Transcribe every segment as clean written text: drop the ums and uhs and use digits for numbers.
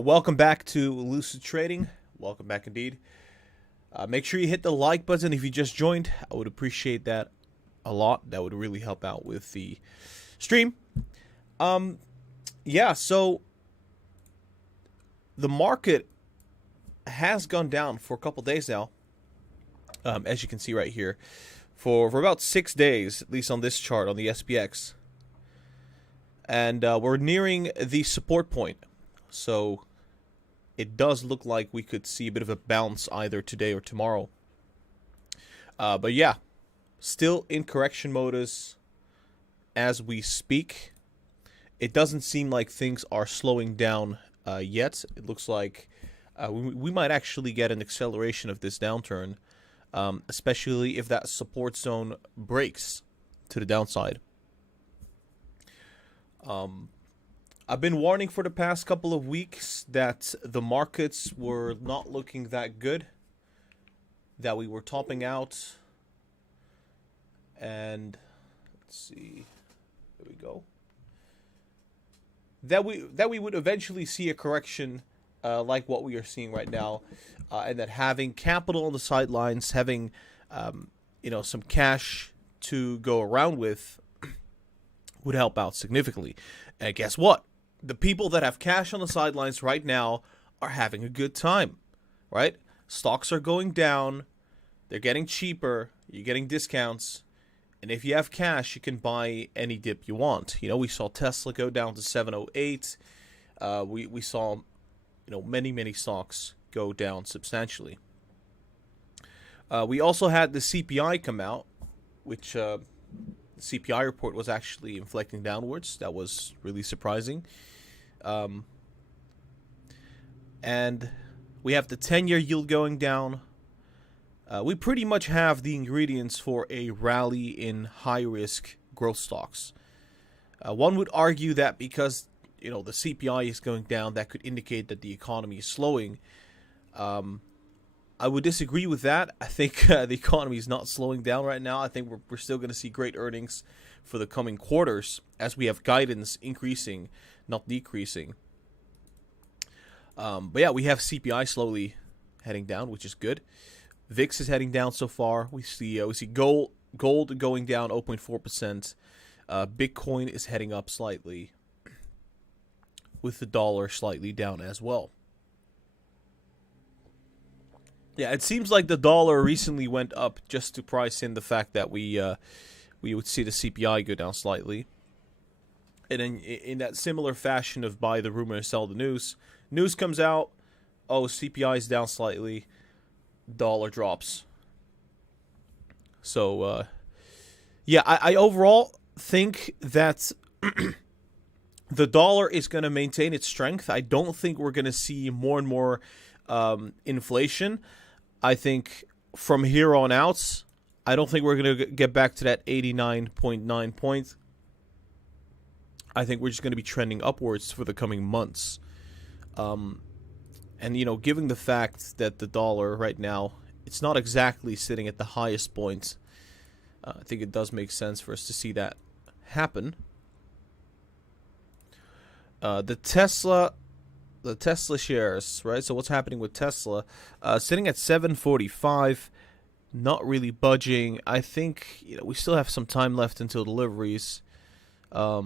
Welcome back to Lucid Trading. Welcome back indeed. Make sure you hit the like button if you just joined. I would appreciate that a lot. That would really help out with the stream. Yeah, so the market has gone down for a couple days now, as you can see right here, for about 6 days, at least on this chart on the SPX. And we're nearing the support point. So it does look like we could see a bit of a bounce either today or tomorrow. But yeah, still in correction modus as we speak. It doesn't seem like things are slowing down yet. It looks like we might actually get an acceleration of this downturn, especially if that support zone breaks to the downside. I've been warning for the past couple of weeks that the markets were not looking that good, that we were topping out, and let's see, there we go, that we would eventually see a correction like what we are seeing right now, and that having capital on the sidelines, having some cash to go around with would help out significantly. And guess what? The people that have cash on the sidelines right now are having a good time, right? Stocks are going down. They're getting cheaper. You're getting discounts. And if you have cash, you can buy any dip you want. You know, we saw Tesla go down to 708. We saw, many stocks go down substantially. We also had the CPI come out, which the CPI report was actually inflecting downwards. That was really surprising. And we have the 10-year yield going down. We pretty much have the ingredients for a rally in high-risk growth stocks. One would argue that because, the CPI is going down, that could indicate that the economy is slowing. I would disagree with that. I think the economy is not slowing down right now. I think we're still going to see great earnings for the coming quarters as we have guidance increasing, not decreasing. But yeah, we have CPI slowly heading down, which is good. VIX is heading down so far. We see gold going down 0.4%. Bitcoin is heading up slightly, with the dollar slightly down as well. Yeah, it seems like the dollar recently went up just to price in the fact that we would see the CPI go down slightly. And in that similar fashion of buy the rumor and sell the news, news comes out, CPI is down slightly, dollar drops. So, yeah, I overall think that the dollar is going to maintain its strength. I don't think we're going to see more and more inflation. I think from here on out, I don't think we're going to get back to that 89.9 point. I think we're just going to be trending upwards for the coming months. And, given the fact that the dollar right now, it's not exactly sitting at the highest point, I think it does make sense for us to see that happen. The Tesla shares, right? So what's happening with Tesla? Sitting at 745, not really budging. I think we still have some time left until deliveries. Let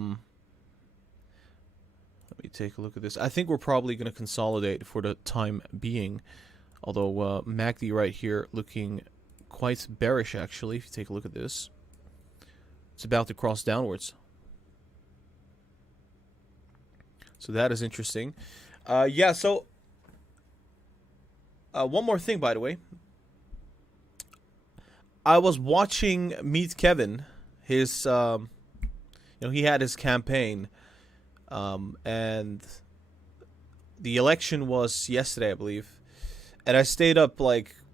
me take a look at this. I think we're probably going to consolidate for the time being. Although MACD right here looking quite bearish actually. If you take a look at this, it's about to cross downwards. So that is interesting. Yeah, so one more thing, by the way. I was watching Meet Kevin. His, he had his campaign, and the election was yesterday, I believe. And I stayed up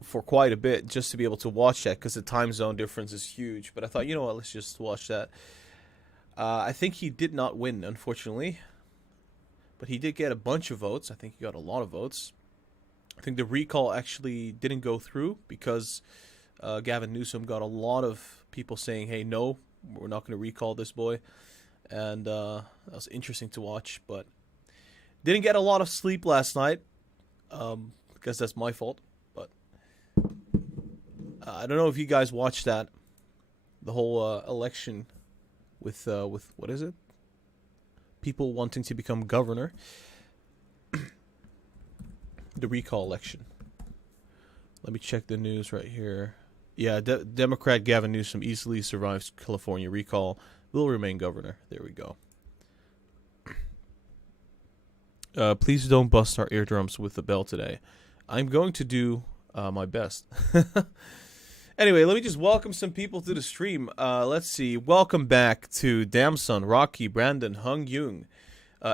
for quite a bit just to be able to watch that because the time zone difference is huge. But I thought, you know what, let's just watch that. I think he did not win, unfortunately. But he did get a bunch of votes. I think he got a lot of votes. I think the recall actually didn't go through because Gavin Newsom got a lot of people saying, hey, no, we're not going to recall this boy. And that was interesting to watch. But Didn't get a lot of sleep last night. Because that's my fault. But I don't know if you guys watched that. The whole election with what is it? People wanting to become governor. The recall election. Let me check the news right here. Yeah, Democrat Gavin Newsom easily survives California recall. Will remain governor. There we go. Please don't bust our eardrums with the bell today. I'm going to do my best. Anyway, let me just welcome some people to the stream. Let's see. Welcome back to Damson, Rocky, Brandon, Hung Young,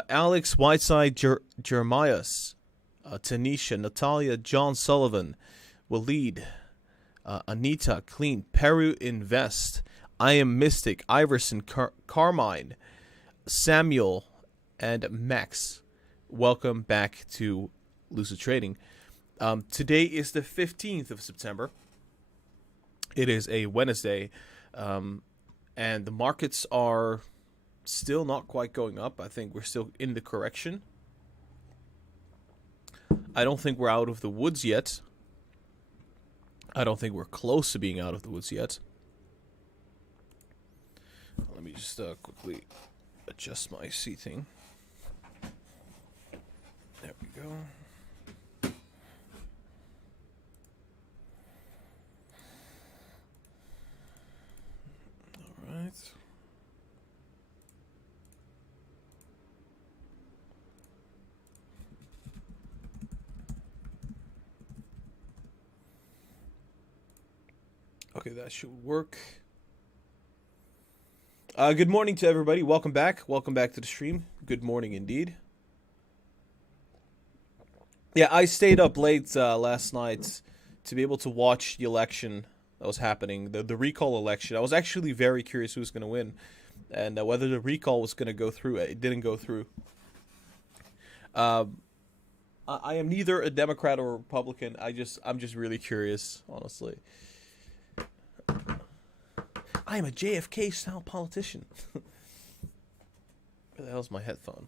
Alex, Whiteside, Jeremias, Tanisha, Natalia, John Sullivan, Waleed, Anita, Clean, Peru Invest, I Am Mystic, Iverson, Carmine, Samuel, and Max. Welcome back to Lucid Trading. Today is the 15th of September. It is a Wednesday, and the markets are still not quite going up. I think we're still in the correction. I don't think we're out of the woods yet. I don't think we're close to being out of the woods yet. Let me just quickly adjust my seating. There we go. All right. Okay, that should work. Good morning to everybody. Welcome back. Welcome back to the stream. Good morning indeed. Yeah, I stayed up late last night to be able to watch the election that was happening, the recall election. I was actually very curious who was going to win and whether the recall was going to go through. It didn't go through. I am neither a Democrat or a Republican. I'm just really curious, honestly. I am a JFK-style politician. Where the hell's my headphone?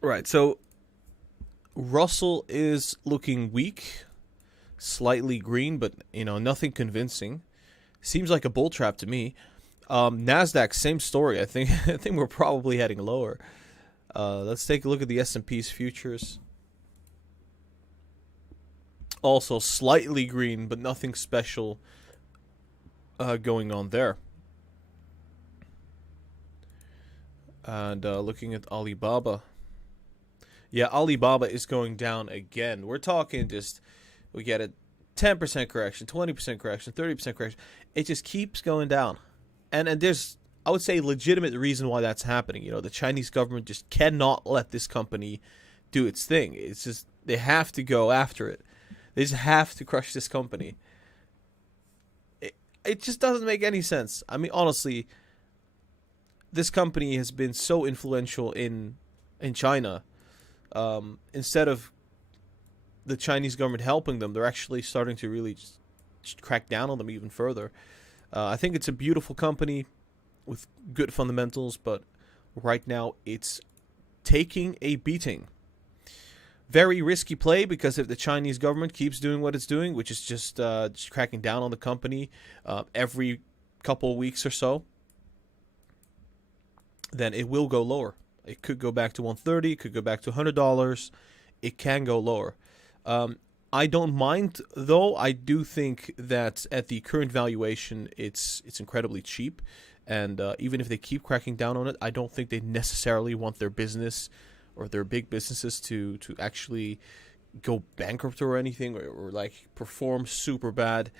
Right, so Russell is looking weak, slightly green, but nothing convincing. Seems like a bull trap to me. Nasdaq, same story. I think we're probably heading lower. Let's take a look at the S&P's futures. Also slightly green, but nothing special going on there. And looking at Alibaba. Yeah, Alibaba is going down again. We're talking we get a 10% correction, 20% correction, 30% correction. It just keeps going down. And there's, I would say, legitimate reason why that's happening. The Chinese government just cannot let this company do its thing. It's just, they have to go after it. They just have to crush this company. It just doesn't make any sense. I mean, honestly, this company has been so influential in China. Instead of the Chinese government helping them, they're actually starting to really just crack down on them even further. I think it's a beautiful company with good fundamentals, but right now it's taking a beating. Very risky play, because if the Chinese government keeps doing what it's doing, which is just cracking down on the company every couple of weeks or so, then it will go lower. It could go back to $130, it could go back to $100. It can go lower. I don't mind, though. I do think that at the current valuation, it's incredibly cheap. And even if they keep cracking down on it, I don't think they necessarily want their business or their big businesses to actually go bankrupt or anything, or like perform super bad.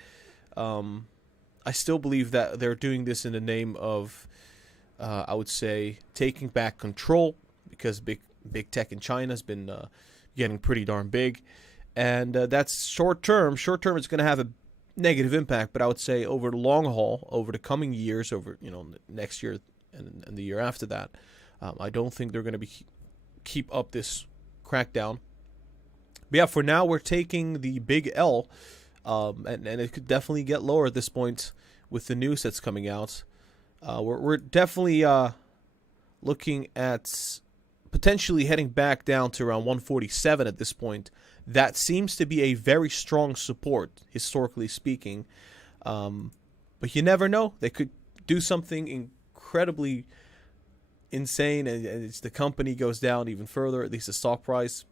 I still believe that they're doing this in the name of, I would say, taking back control, because big tech in China has been getting pretty darn big. And that's short term. Short term, it's going to have a negative impact, but I would say over the long haul, over the coming years, over next year and the year after that, I don't think they're going to keep up this crackdown. But yeah, for now we're taking the big L, and it could definitely get lower at this point with the news that's coming out. We're definitely looking at potentially heading back down to around 147 at this point. That seems to be a very strong support, historically speaking. But you never know. They could do something incredibly insane, and the company goes down even further, at least the stock price.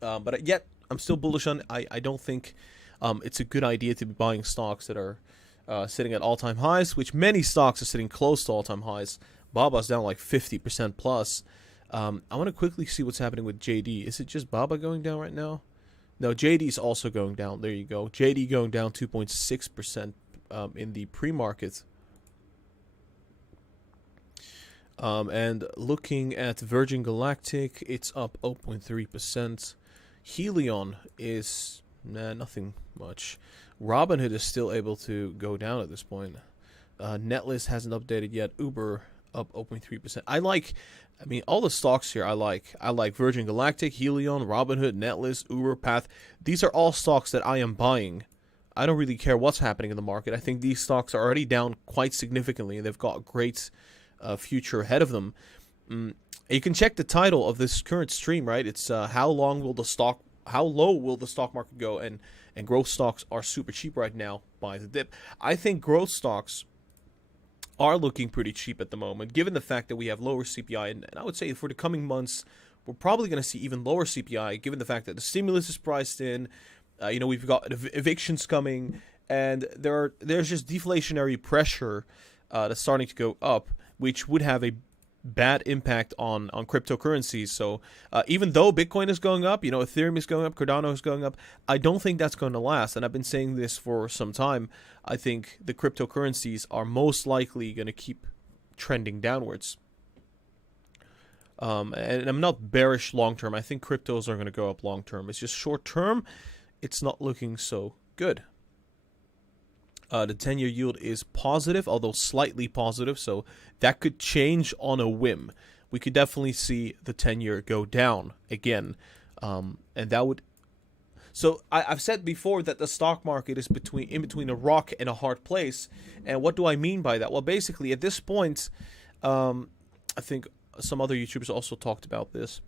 But yet, I'm still bullish on it. I don't think it's a good idea to be buying stocks that are sitting at all-time highs, which many stocks are sitting close to all-time highs. Baba's down like 50% plus. I want to quickly see what's happening with JD. Is it just Baba going down right now? No, JD is also going down. There you go. JD going down 2.6% in the pre-market. And looking at Virgin Galactic, it's up 0.3%. Helion is nothing much. Robinhood is still able to go down at this point. Netlist hasn't updated yet. Uber up 0.3%. I mean, all the stocks here I like. I like Virgin Galactic, Helion, Robinhood, Netlist, Uber, Path. These are all stocks that I am buying. I don't really care what's happening in the market. I think these stocks are already down quite significantly, and they've got a great future ahead of them. You can check the title of this current stream, right? It's how low will the stock market go? And growth stocks are super cheap right now. Buy the dip. I think growth stocks are looking pretty cheap at the moment, given the fact that we have lower CPI. And I would say for the coming months, we're probably going to see even lower CPI, given the fact that the stimulus is priced in. We've got evictions coming, and there's just deflationary pressure that's starting to go up, which would have a bad impact on cryptocurrencies. So even though Bitcoin is going up, Ethereum is going up, Cardano is going up, I don't think that's going to last. And I've been saying this for some time. I think the cryptocurrencies are most likely going to keep trending downwards. And I'm not bearish long term. I think cryptos are going to go up long term. It's just short term, it's not looking so good. The 10-year yield is positive, although slightly positive, so that could change on a whim. We could definitely see the 10-year go down again, and that would. So I've said before that the stock market is in between a rock and a hard place, and what do I mean by that? Well, basically, at this point, I think some other YouTubers also talked about this.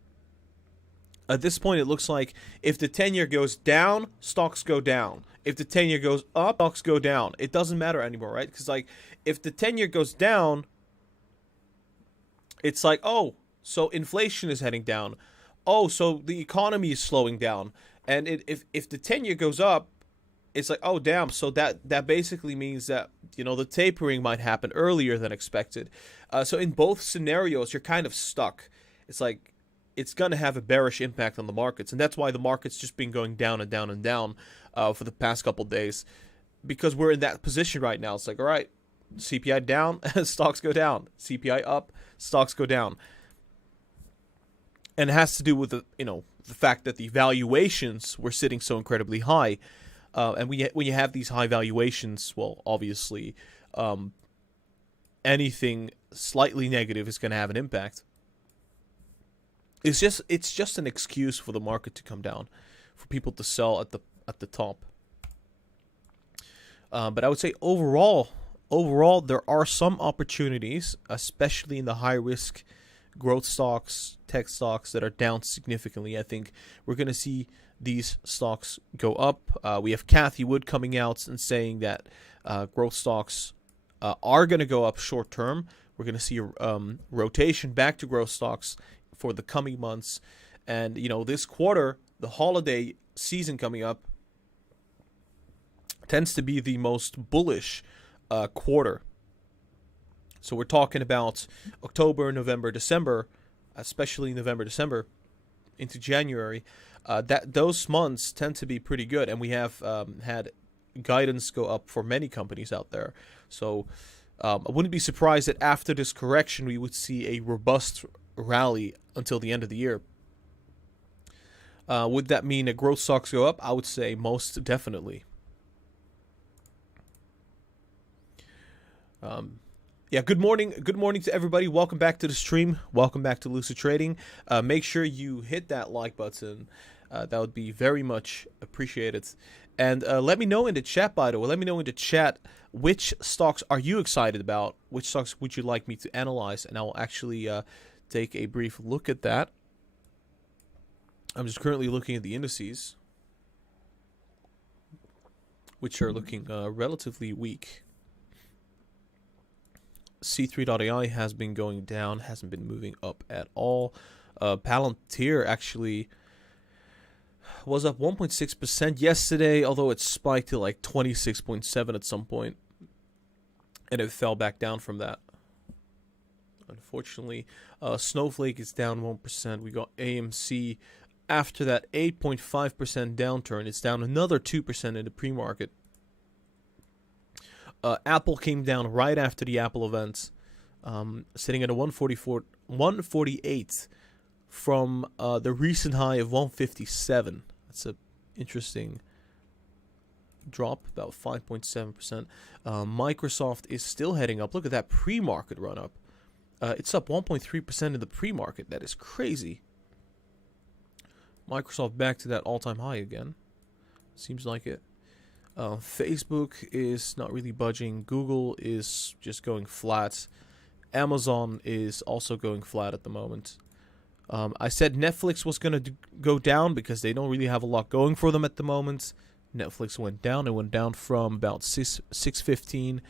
At this point, it looks like if the 10-year goes down, stocks go down. If the 10-year goes up, stocks go down. It doesn't matter anymore, right? Because, if the 10-year goes down, it's like, oh, so inflation is heading down. Oh, so the economy is slowing down. And if the 10-year goes up, it's like, oh, damn. So that basically means that, the tapering might happen earlier than expected. So in both scenarios, you're kind of stuck. It's like, it's going to have a bearish impact on the markets. And that's why the market's just been going down and down and down for the past couple of days. Because we're in that position right now. It's like, all right, CPI down, stocks go down. CPI up, stocks go down. And it has to do with the fact that the valuations were sitting so incredibly high. And when you have these high valuations, well, obviously, anything slightly negative is going to have an impact. It's just an excuse for the market to come down, for people to sell at the top. But I would say overall, there are some opportunities, especially in the high risk growth stocks, tech stocks that are down significantly. I think we're going to see these stocks go up. We have Cathie Wood coming out and saying that growth stocks are going to go up short term. We're going to see a rotation back to growth stocks for the coming months. And, this quarter, the holiday season coming up, tends to be the most bullish quarter. So we're talking about October, November, December, especially November, December, into January. Those months tend to be pretty good, and we have had guidance go up for many companies out there. So I wouldn't be surprised that after this correction, we would see a robust rally until the end of the year. Would that mean that growth stocks go up? I would say most definitely. Good morning to everybody. Welcome back to the stream. Welcome back to Lucid Trading. Make sure you hit that like button. That would be very much appreciated. And let me know in the chat, by the way. Let me know in the chat which stocks are you excited about? Which stocks would you like me to analyze? And I'll actually take a brief look at that. I'm just currently looking at the indices, which are looking relatively weak. C3.ai has been going down, hasn't been moving up at all. Palantir actually was up 1.6% yesterday, although it spiked to like 26.7 at some point, and it fell back down from that. Unfortunately, Snowflake is down 1%. We got AMC after that 8.5% downturn. It's down another 2% in the pre-market. Apple came down right after the Apple event, sitting at a 148 from the recent high of 157. That's an interesting drop, about 5.7%. Microsoft is still heading up. Look at that pre-market run up. It's up 1.3% in the pre-market. That is crazy. Microsoft back to that all-time high again. Seems like it. Facebook is not really budging. Google is just going flat. Amazon is also going flat at the moment. I said Netflix was going to go down because they don't really have a lot going for them at the moment. Netflix went down. It went down from about 615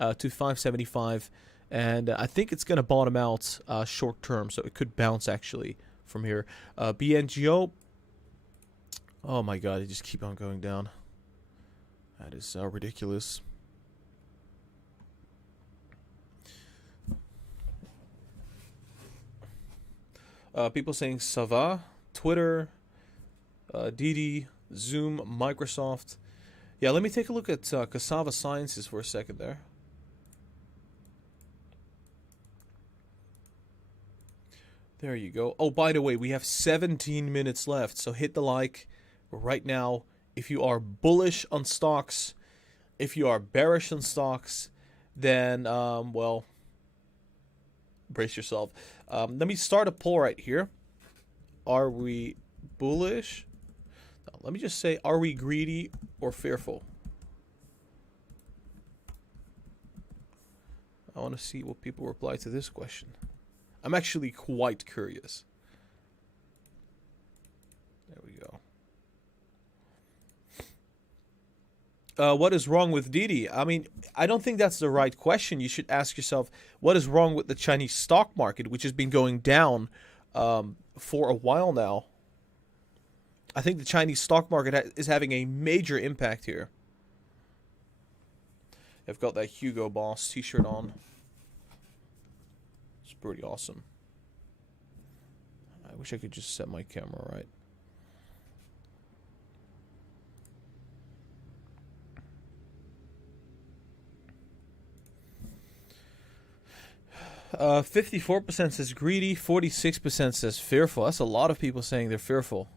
to 575. And I think it's going to bottom out short term, so it could bounce actually from here. BNGO, oh my god, it just keep on going down. That is ridiculous. People saying Sava, Twitter, DIDI, Zoom, Microsoft. Yeah, let me take a look at Cassava Sciences for a second there. There you go. Oh, by the way, we have 17 minutes left, so hit the like right now if you are bullish on stocks. If you are bearish on stocks, then, well, brace yourself. Let me start a poll right here. Are we bullish? No, let me just say, are we greedy or fearful? I want to see what people reply to this question. I'm actually quite curious. There we go. What is wrong with DIDI? I mean, I don't think that's the right question. You should ask yourself, what is wrong with the Chinese stock market, which has been going down for a while now? I think the Chinese stock market is having a major impact here. I've got that Hugo Boss t-shirt on. It's pretty awesome. I wish I could just set my camera right. 54% says greedy, 46% says fearful. That's a lot of people saying they're fearful.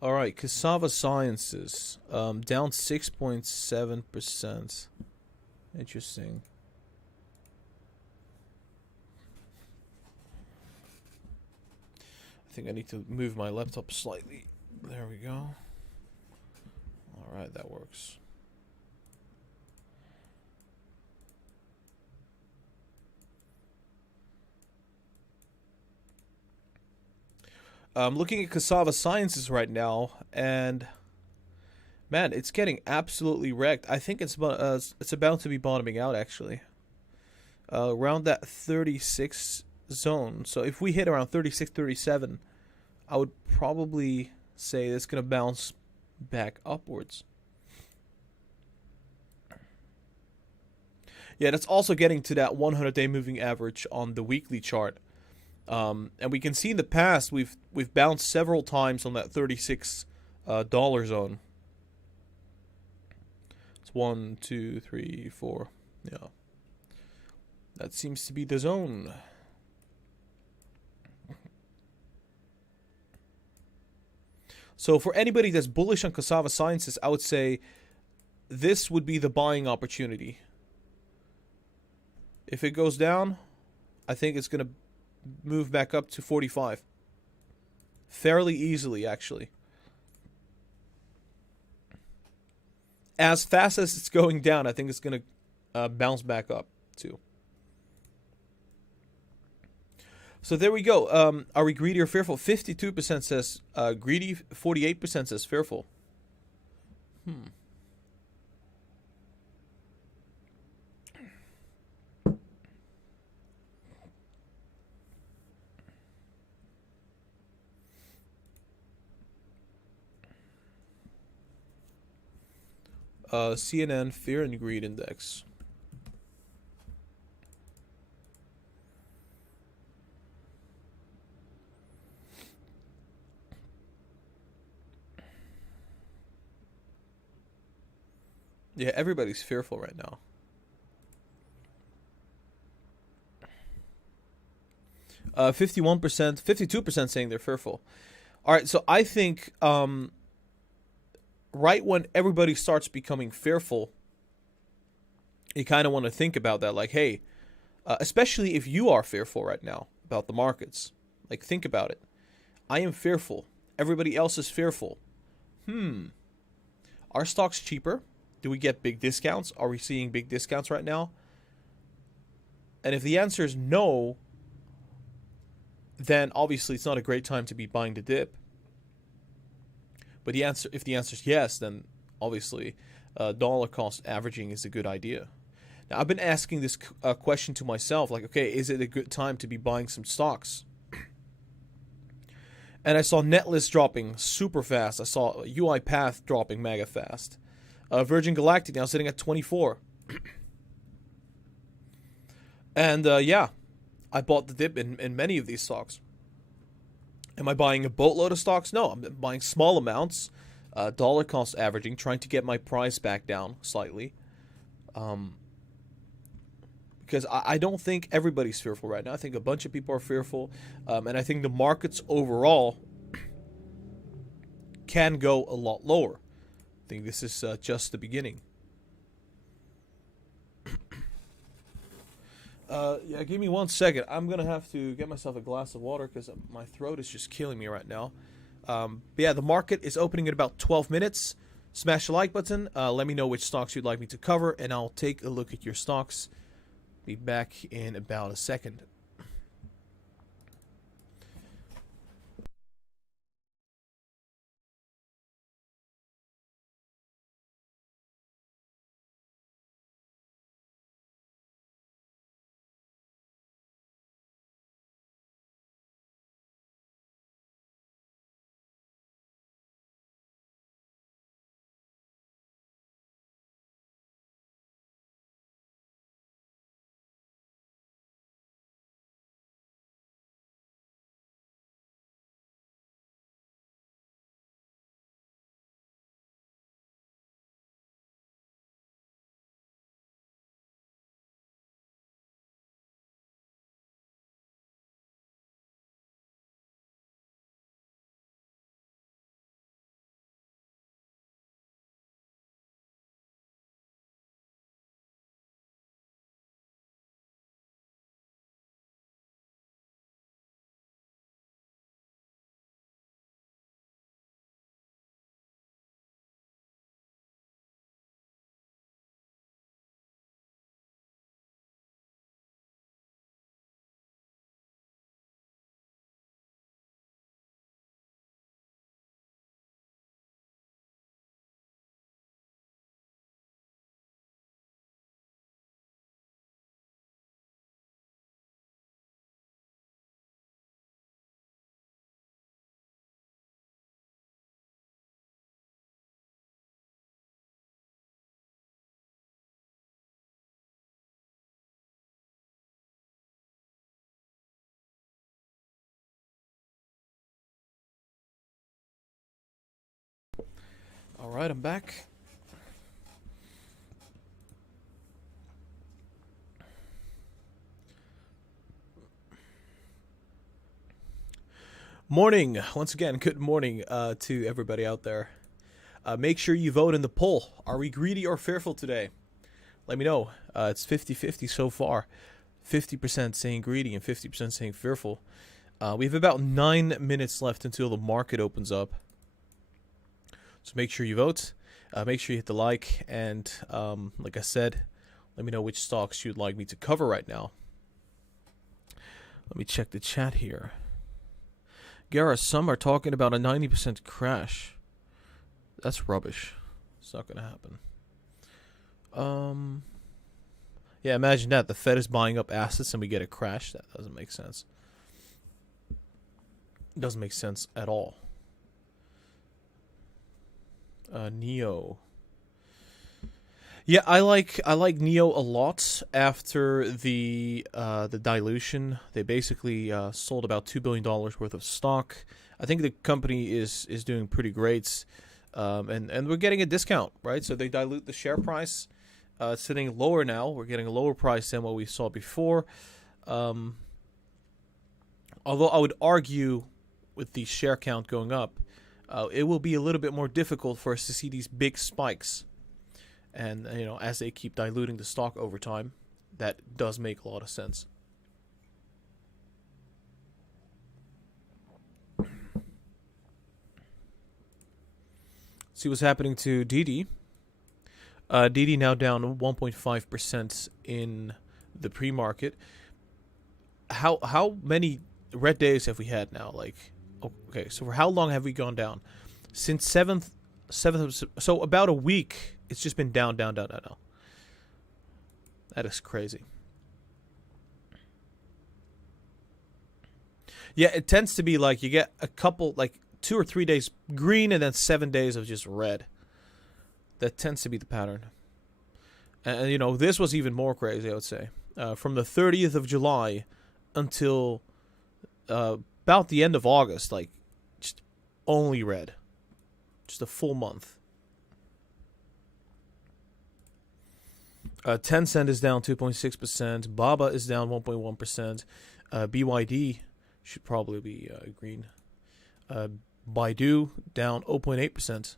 All right, Cassava Sciences, down 6.7%. Interesting. I think I need to move my laptop slightly. There we go. All right, that works. I'm looking at Cassava Sciences right now, and man, it's getting absolutely wrecked. I think it's about to be bottoming out, actually. Around that 36 zone. So if we hit around 36, 37, I would probably say it's going to bounce back upwards. Yeah, that's also getting to that 100-day moving average on the weekly chart. And we can see in the past we've bounced several times on that $36 zone. It's 1, 2, 3, 4. Yeah, that seems to be the zone. So for anybody that's bullish on Cassava Sciences, I would say this would be the buying opportunity. If it goes down, I think it's going to move back up to 45. Fairly easily, actually. As fast as it's going down, I think it's going to bounce back up, too. So there we go. Are we greedy or fearful? 52% says greedy, 48% says fearful. CNN Fear and Greed Index. Yeah, everybody's fearful right now. 51%, 52% saying they're fearful. All right, so I think right when everybody starts becoming fearful, you kind of want to think about that. Like, hey, especially if you are fearful right now about the markets. Like, think about it. I am fearful. Everybody else is fearful. Are stocks cheaper? Do we get big discounts? Are we seeing big discounts right now? And if the answer is no, then obviously it's not a great time to be buying the dip. But if the answer is yes, then obviously dollar cost averaging is a good idea. Now, I've been asking this question to myself, like, okay, is it a good time to be buying some stocks? And I saw Netlist dropping super fast. I saw UiPath dropping mega fast. Virgin Galactic now sitting at 24. And yeah, I bought the dip in many of these stocks. Am I buying a boatload of stocks? No, I'm buying small amounts, dollar cost averaging, trying to get my price back down slightly. Because I don't think everybody's fearful right now. I think a bunch of people are fearful. And I think the markets overall can go a lot lower. I think this is just the beginning. Yeah, give me 1 second. I'm going to have to get myself a glass of water because my throat is just killing me right now. But yeah, the market is opening in about 12 minutes. Smash the like button. Let me know which stocks you'd like me to cover, and I'll take a look at your stocks. Be back in about a second. All right, I'm back. Morning. Once again, good morning to everybody out there. Make sure you vote in the poll. Are we greedy or fearful today? Let me know. It's 50-50 so far. 50% saying greedy and 50% saying fearful. We have about 9 minutes left until the market opens up. So make sure you vote. Make sure you hit the like. And like I said, let me know which stocks you'd like me to cover right now. Let me check the chat here. Gara, some are talking about a 90% crash. That's rubbish. It's not going to happen. Yeah, imagine that. The Fed is buying up assets and we get a crash. That doesn't make sense. It doesn't make sense at all. Neo. Yeah, I like Neo a lot after the dilution. They basically sold about $2 billion worth of stock. I think the company is doing pretty great, and we're getting a discount, right? So they dilute the share price. It's sitting lower now. We're getting a lower price than what we saw before. Although I would argue with the share count going up, it will be a little bit more difficult for us to see these big spikes. And, you know, as they keep diluting the stock over time, that does make a lot of sense. See what's happening to DIDI. DIDI now down 1.5% in the pre-market. How many red days have we had now? Like, okay, so for how long have we gone down? Since 7th, so about a week. It's just been down. That is crazy. Yeah, it tends to be like you get a couple, like 2 or 3 days green and then 7 days of just red. That tends to be the pattern. And you know, this was even more crazy, I would say. From the 30th of July until about the end of August, like just only red. Just a full month. Tencent is down 2.6%. Baba is down 1.1%. BYD should probably be green. Baidu down 0.8%.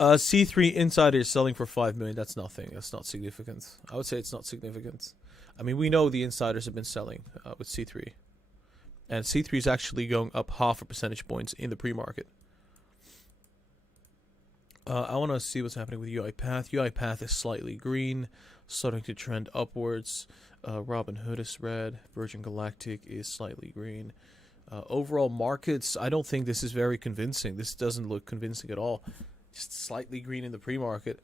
C3 Insider is selling for $5 million. That's nothing. That's not significant. I would say it's not significant. I mean, we know the insiders have been selling with C3. And C3 is actually going up 0.5 percentage points in the pre-market. I want to see what's happening with UiPath. UiPath is slightly green, starting to trend upwards. Robinhood is red. Virgin Galactic is slightly green. Overall markets, I don't think this is very convincing. This doesn't look convincing at all. Just slightly green in the pre-market.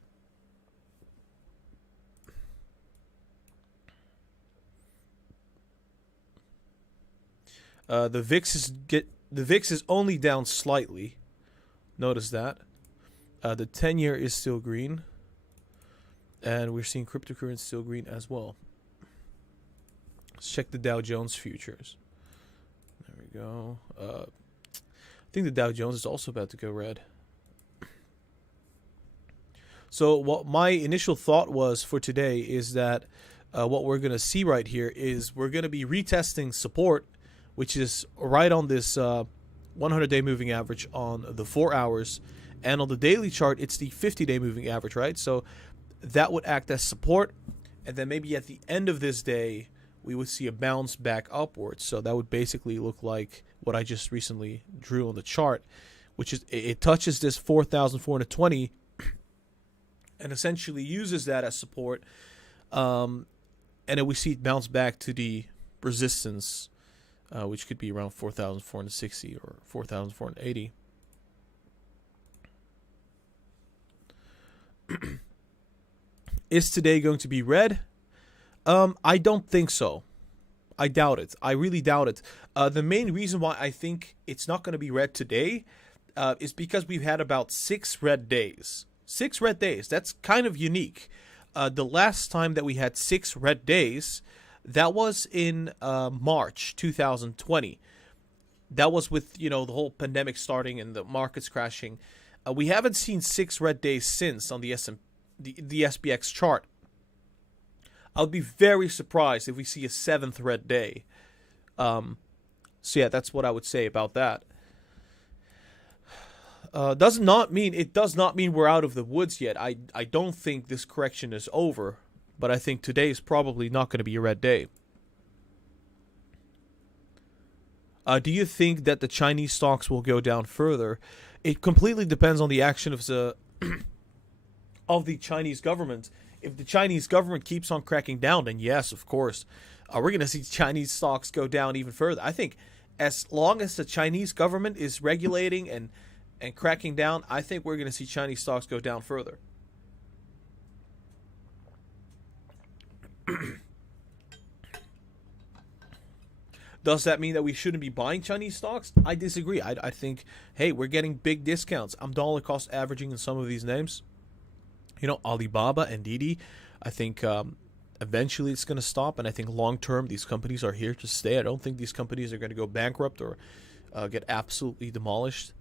The VIX is only down slightly. Notice that. The 10-year is still green. And we're seeing cryptocurrency still green as well. Let's check the Dow Jones futures. There we go. I think the Dow Jones is also about to go red. So what my initial thought was for today is that what we're going to see right here is we're going to be retesting support, which is right on this 100-day moving average on the 4 hours. And on the daily chart, it's the 50-day moving average, right? So that would act as support. And then maybe at the end of this day, we would see a bounce back upwards. So that would basically look like what I just recently drew on the chart, which is it touches this 4,420 and essentially uses that as support. And then we see it bounce back to the resistance, which could be around 4,460 or 4,480. Is today going to be red? I don't think so. I doubt it. I really doubt it. The main reason why I think it's not going to be red today is because we've had about 6 red days. 6 red days. That's kind of unique. The last time that we had 6 red days, that was in March 2020. That was with, you know, the whole pandemic starting and the markets crashing. We haven't seen 6 red days since on the SPX chart. I would be very surprised if we see a 7th red day. So yeah, that's what I would say about that. It does not mean we're out of the woods yet. I don't think this correction is over, but I think today is probably not going to be a red day. Do you think that the Chinese stocks will go down further? It completely depends on the action of the Chinese government. If the Chinese government keeps on cracking down, then yes, of course, we're going to see Chinese stocks go down even further. I think as long as the Chinese government is regulating and cracking down, I think we're going to see Chinese stocks go down further. Does that mean that we shouldn't be buying Chinese stocks? I disagree. I think, hey, we're getting big discounts. I'm dollar cost averaging in some of these names. You know, Alibaba and DIDI. I think eventually it's going to stop, and I think long term these companies are here to stay. I don't think these companies are going to go bankrupt or get absolutely demolished.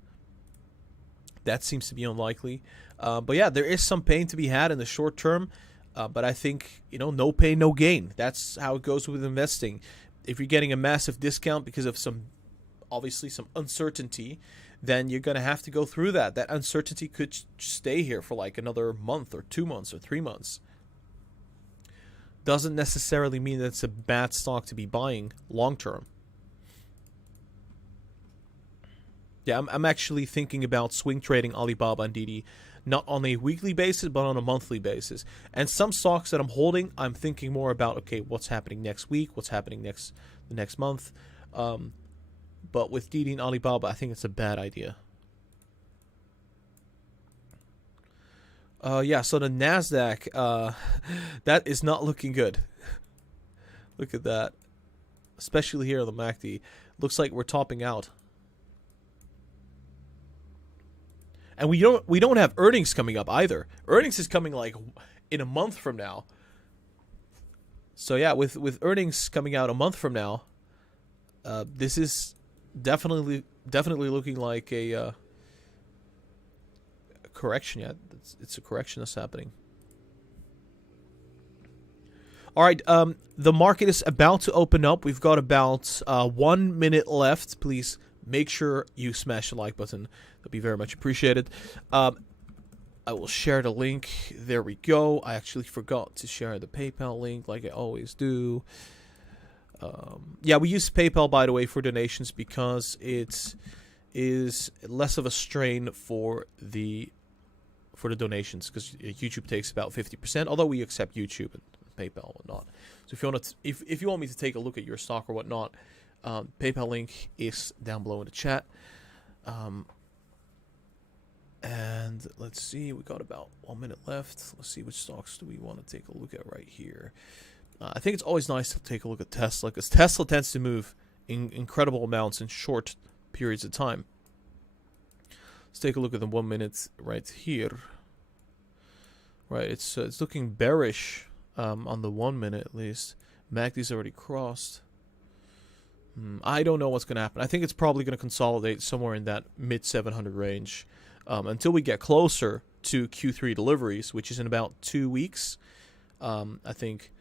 That seems to be unlikely. But yeah, there is some pain to be had in the short term. But I think, you know, no pain, no gain. That's how it goes with investing. If you're getting a massive discount because of obviously some uncertainty, then you're going to have to go through that. That uncertainty could stay here for like another month or 2 months or 3 months. Doesn't necessarily mean that it's a bad stock to be buying long term. Yeah, I'm actually thinking about swing trading Alibaba and DIDI, not on a weekly basis, but on a monthly basis. And some stocks that I'm holding, I'm thinking more about, okay, what's happening next week, what's happening the next month. But with DIDI and Alibaba, I think it's a bad idea. Yeah, so the Nasdaq, that is not looking good. Look at that. Especially here on the MACD. Looks like we're topping out. And we don't have earnings coming up either. Earnings is coming like in a month from now. So yeah, with earnings coming out a month from now, this is definitely looking like a correction. Yeah, it's a correction that's happening. All right, the market is about to open up. We've got about 1 minute left. Please make sure you smash the like button. That'd be very much appreciated. I will share the link. There we go. I actually forgot to share the PayPal link like I always do. Yeah, we use PayPal, by the way, for donations because it is less of a strain for the donations, because YouTube takes about 50%, although we accept YouTube and PayPal and whatnot. So if you want me to take a look at your stock or whatnot, PayPal link is down below in the chat. And let's see, we got about 1 minute left. Let's see, which stocks do we want to take a look at right here. I think it's always nice to take a look at Tesla, because Tesla tends to move in incredible amounts in short periods of time. Let's take a look at the 1 minute right here. Right, it's looking bearish on the 1 minute at least. MACD's already crossed. I don't know what's going to happen. I think it's probably going to consolidate somewhere in that mid 700 range until we get closer to Q3 deliveries, which is in about 2 weeks. I think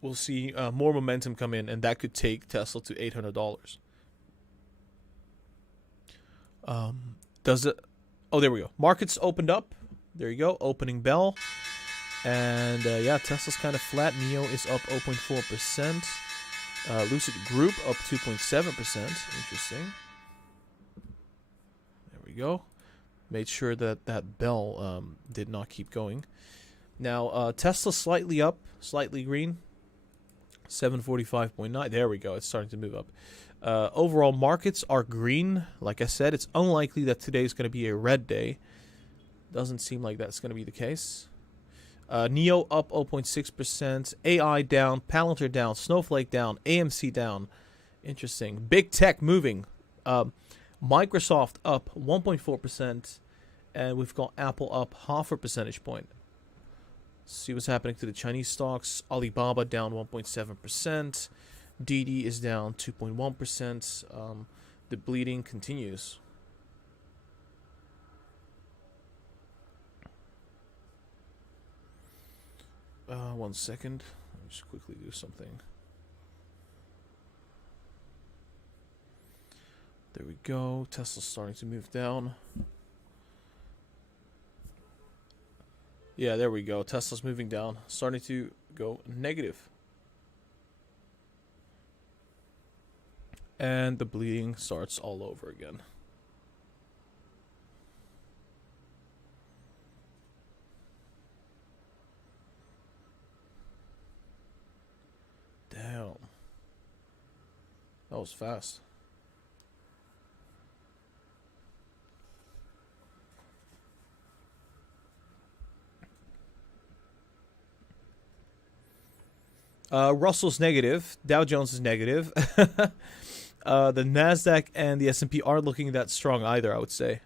we'll see more momentum come in, and that could take Tesla to $800. Does it? Oh, there we go. Markets opened up. There you go. Opening bell. And yeah, Tesla's kind of flat. Neo is up 0.4%. Lucid Group up 2.7%. Interesting. There we go. Made sure that that bell did not keep going. Now, Tesla slightly up, slightly green. 745.9. There we go. It's starting to move up. Overall, markets are green. Like I said, it's unlikely that today is going to be a red day. Doesn't seem like that's going to be the case. Neo up 0.6%. AI down. Palantir down. Snowflake down. AMC down. Interesting. Big tech moving. Microsoft up 1.4%. And we've got Apple up 0.5 percentage point. See what's happening to the Chinese stocks. Alibaba down 1.7%. DIDI is down 2.1%. The bleeding continues. One second. Let me just quickly do something. There we go. Tesla's starting to move down. Yeah, there we go. Tesla's moving down. Starting to go negative. And the bleeding starts all over again. Damn. That was fast. Russell's negative. Dow Jones is negative. The Nasdaq and the S&P aren't looking that strong either, I would say.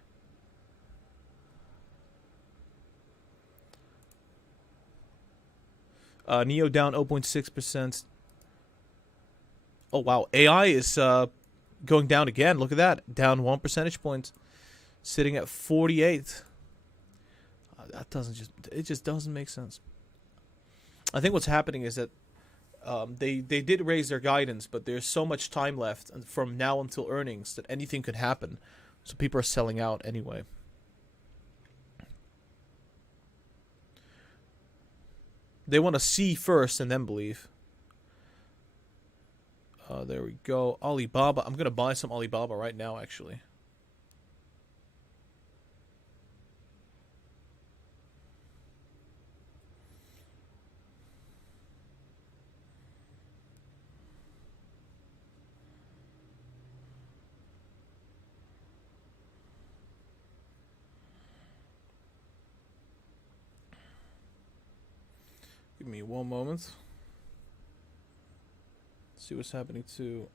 Neo down 0.6%. Oh, wow. AI is going down again. Look at that. Down 1 percentage point. Sitting at 48. That just doesn't make sense. I think what's happening is that they did raise their guidance, but there's so much time left from now until earnings that anything could happen. So people are selling out anyway. They want to see first and then believe. There we go. Alibaba. I'm going to buy some Alibaba right now, actually. Give me one moment. See what's happening to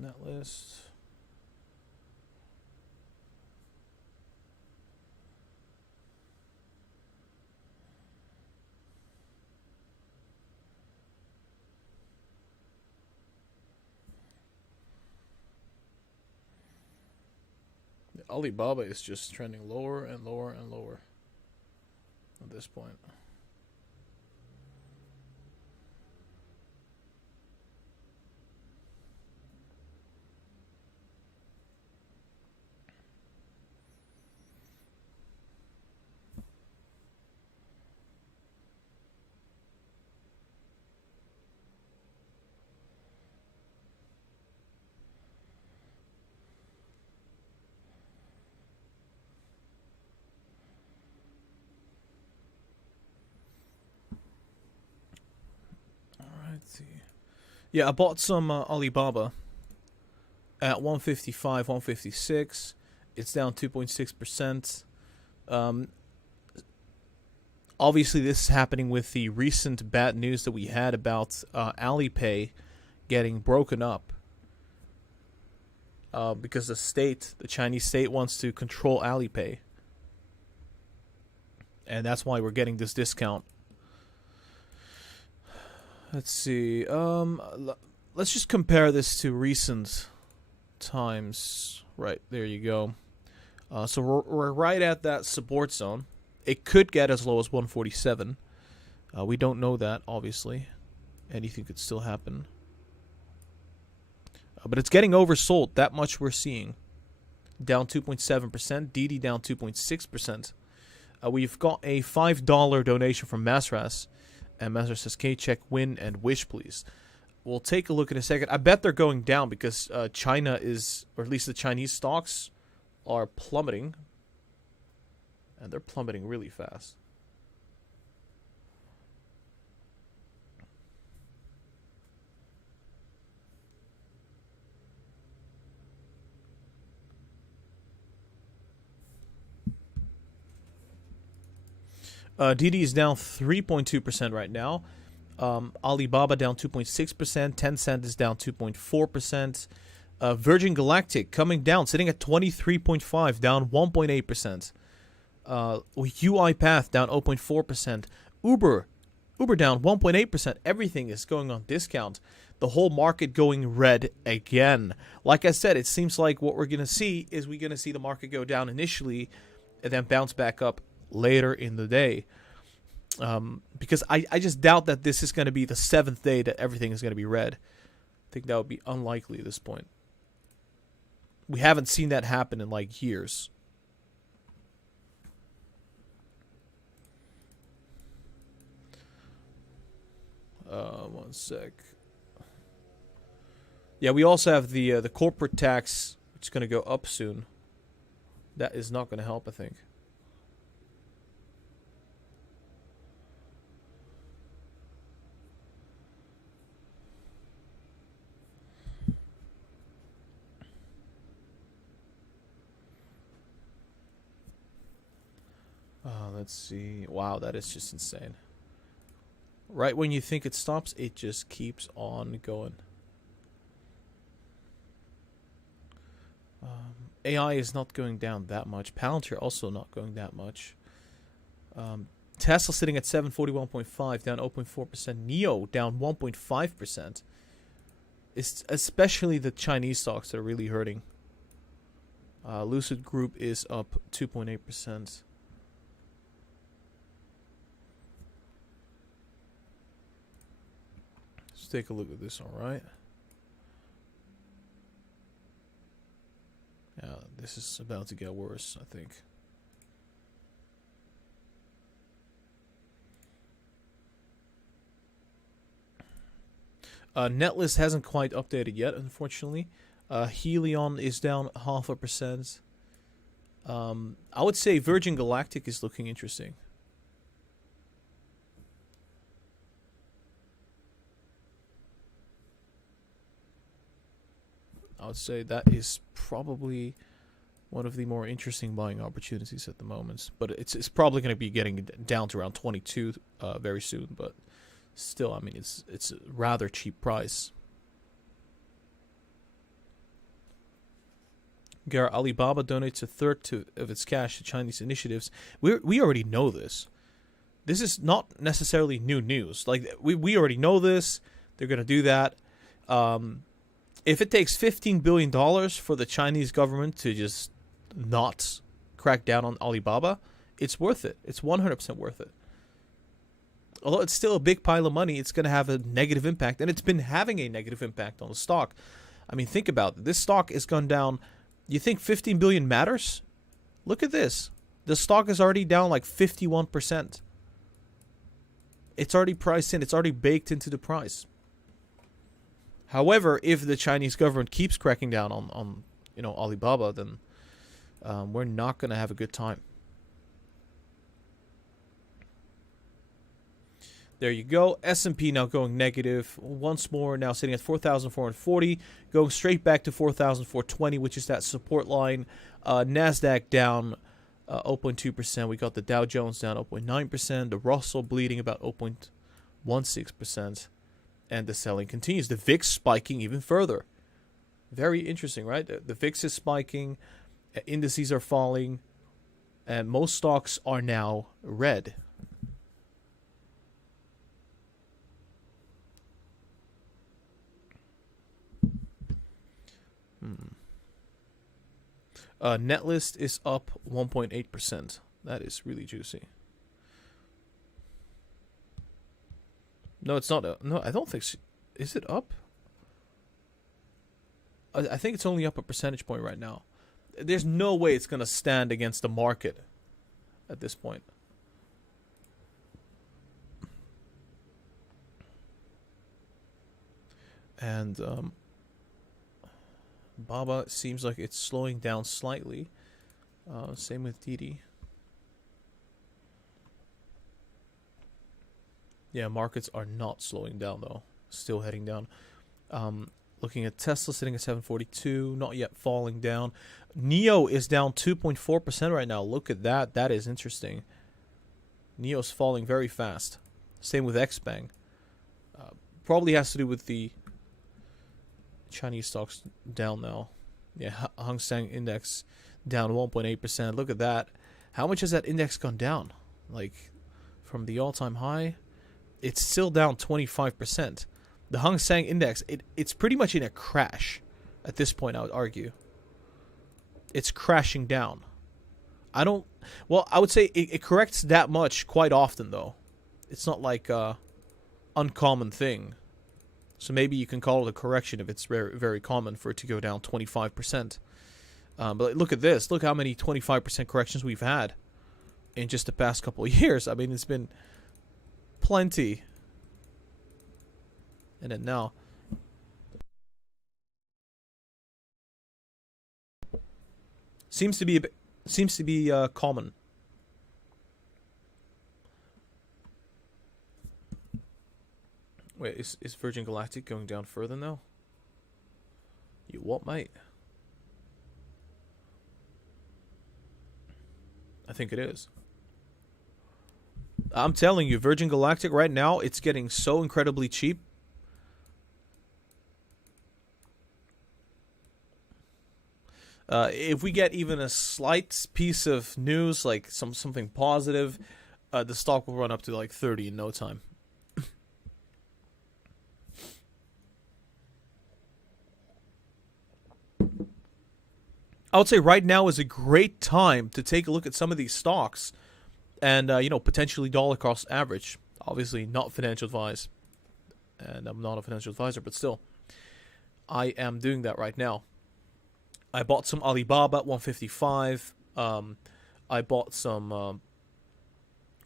Netlist. Alibaba is just trending lower and lower and lower at this point. Yeah, I bought some Alibaba at 155, 156. It's down 2.6%. Obviously, this is happening with the recent bad news that we had about Alipay getting broken up. Because the Chinese state wants to control Alipay. And that's why we're getting this discount. Let's see. Let's just compare this to recent times. Right, there you go. So we're right at that support zone. It could get as low as 147. We don't know that, obviously. Anything could still happen. But it's getting oversold. That much we're seeing. Down 2.7%. DIDI down 2.6%. We've got a $5 donation from Masras. And Master says, "Can you check win and wish, please?" We'll take a look in a second. I bet they're going down because China is, or at least the Chinese stocks, are plummeting. And they're plummeting really fast. DIDI is down 3.2% right now. Alibaba down 2.6%. Tencent is down 2.4%. Virgin Galactic coming down, sitting at 23.5, down 1.8%. UiPath down 0.4%. Uber down 1.8%. Everything is going on discount. The whole market going red again. Like I said, it seems like what we're going to see is we're going to see the market go down initially and then bounce back up later in the day. Because I just doubt that this is going to be the 7th day that everything is going to be red. I think that would be unlikely at this point. We haven't seen that happen in like years. One sec. Yeah, we also have the corporate tax, which is going to go up soon. That is not going to help, I think. Let's see. Wow, that is just insane. Right when you think it stops, it just keeps on going. AI is not going down that much. Palantir also not going that much. Tesla sitting at 741.5, down 0.4%. Neo down 1.5%. It's especially the Chinese stocks that are really hurting. Lucid Group is up 2.8%. Let's take a look at this, alright? Yeah, this is about to get worse, I think. Netlist hasn't quite updated yet, unfortunately. Helion is down 0.5%. I would say Virgin Galactic is looking interesting. I would say that is probably one of the more interesting buying opportunities at the moment. But it's probably going to be getting down to around 22 very soon. But still, I mean, it's a rather cheap price. Gara, Alibaba donates a third of its cash to Chinese initiatives. We already know this. This is not necessarily new news. Like we already know this. They're going to do that. If it takes $15 billion for the Chinese government to just not crack down on Alibaba, it's worth it. It's 100% worth it. Although it's still a big pile of money, it's going to have a negative impact, and it's been having a negative impact on the stock. I mean, think about it. This stock has gone down. You think 15 billion matters? Look at this. The stock is already down like 51%. It's already priced in. It's already baked into the price. However, if the Chinese government keeps cracking down on Alibaba, then we're not going to have a good time. There you go. S&P now going negative once more, now sitting at 4,440, going straight back to 4,420, which is that support line. Nasdaq down 0.2%. We got the Dow Jones down 0.9%. The Russell bleeding about 0.16%. And the selling continues. The VIX spiking even further. Very interesting, right? The VIX is spiking. Indices are falling. And most stocks are now red. Netlist is up 1.8%. That is really juicy. No, it's not. No, I don't think. Is it up? I think it's only up a percentage point right now. There's no way it's going to stand against the market at this point. And Baba seems like it's slowing down slightly. Same with DIDI. Yeah, markets are not slowing down though. Still heading down. Looking at Tesla sitting at 742, not yet falling down. Neo is down 2.4% right now. Look at that. That is interesting. Neo's falling very fast. Same with XPeng. Probably has to do with the Chinese stocks down now. Yeah, Hang Seng Index down 1.8%. Look at that. How much has that index gone down? Like, from the all-time high? It's still down 25%. The Hang Seng Index, it's pretty much in a crash at this point, I would argue. It's crashing down. I would say it corrects that much quite often, though. It's not like a uncommon thing. So maybe you can call it a correction if it's very, very common for it to go down 25%. But look at this. Look how many 25% corrections we've had in just the past couple of years. I mean, it's been plenty. And then now, seems to be common. Wait, is Virgin Galactic going down further now? You what, mate? I think it is. I'm telling you, Virgin Galactic right now, it's getting so incredibly cheap. If we get even a slight piece of news, like something positive, the stock will run up to like 30 in no time. I would say right now is a great time to take a look at some of these stocks and, you know, potentially dollar cost average. Obviously not financial advice, and I'm not a financial advisor, but still, I am doing that right now. I bought some Alibaba at 155. I bought some,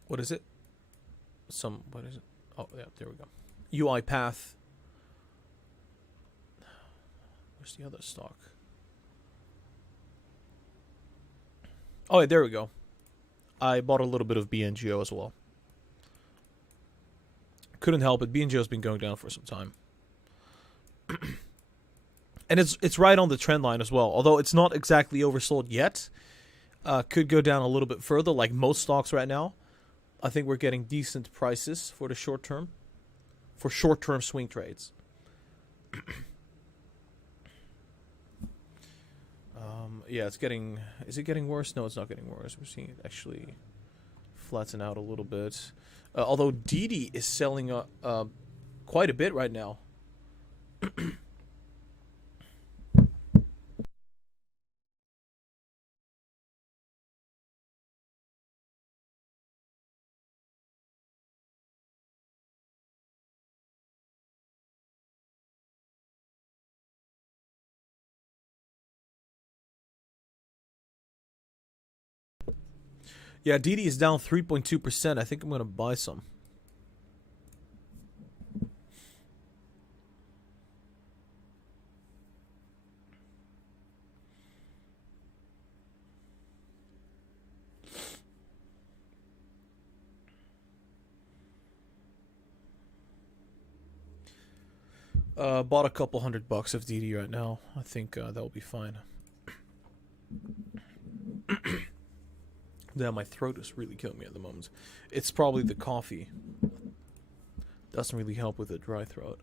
what is it? What is it? Oh, yeah, there we go. UiPath. Where's the other stock? Oh, yeah, there we go. I bought a little bit of BNGO as well. Couldn't help it. BNGO's been going down for some time. And it's right on the trend line as well. Although it's not exactly oversold yet. Could go down a little bit further, like most stocks right now. I think we're getting decent prices for the short term. For short-term swing trades. Yeah, it's getting... Is it getting worse? No, it's not getting worse. We're seeing it actually flatten out a little bit. Although DIDI is selling quite a bit right now. Yeah, DIDI is down 3.2%. I think I'm going to buy some. Bought a couple $100 of DIDI right now. I think that will be fine. Damn, my throat is really killing me at the moment. It's probably the coffee. Doesn't really help with a dry throat.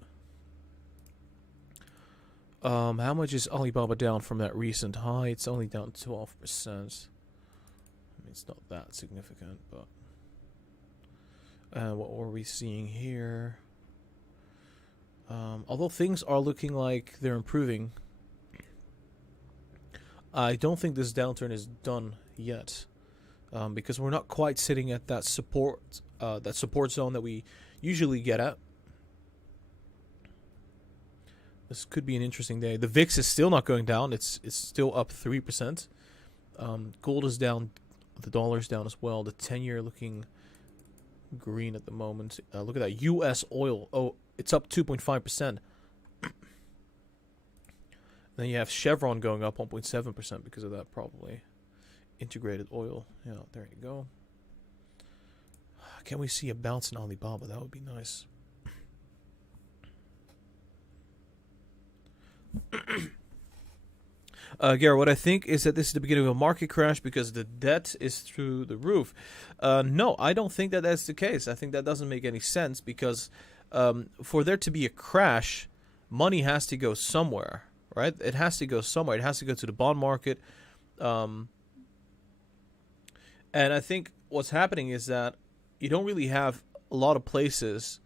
How much is Alibaba down from that recent high? It's only down 12%. I mean, it's not that significant, but... what were we seeing here? Although things are looking like they're improving, I don't think this downturn is done yet. Because we're not quite sitting at that support zone that we usually get at. This could be an interesting day. The VIX is still not going down. It's still up 3%. Gold is down. The dollar's down as well. The 10-year looking green at the moment. Look at that. U.S. oil. Oh, it's up 2.5%. Then you have Chevron going up 1.7% because of that, probably. Integrated oil. Yeah, there you go. Can we see a bounce in Alibaba? That would be nice. Gara, what I think is that this is the beginning of a market crash because the debt is through the roof. No, I don't think that that's the case. I think that doesn't make any sense because for there to be a crash, money has to go somewhere, right? It has to go somewhere. It has to go to the bond market. And I think what's happening is that you don't really have a lot of places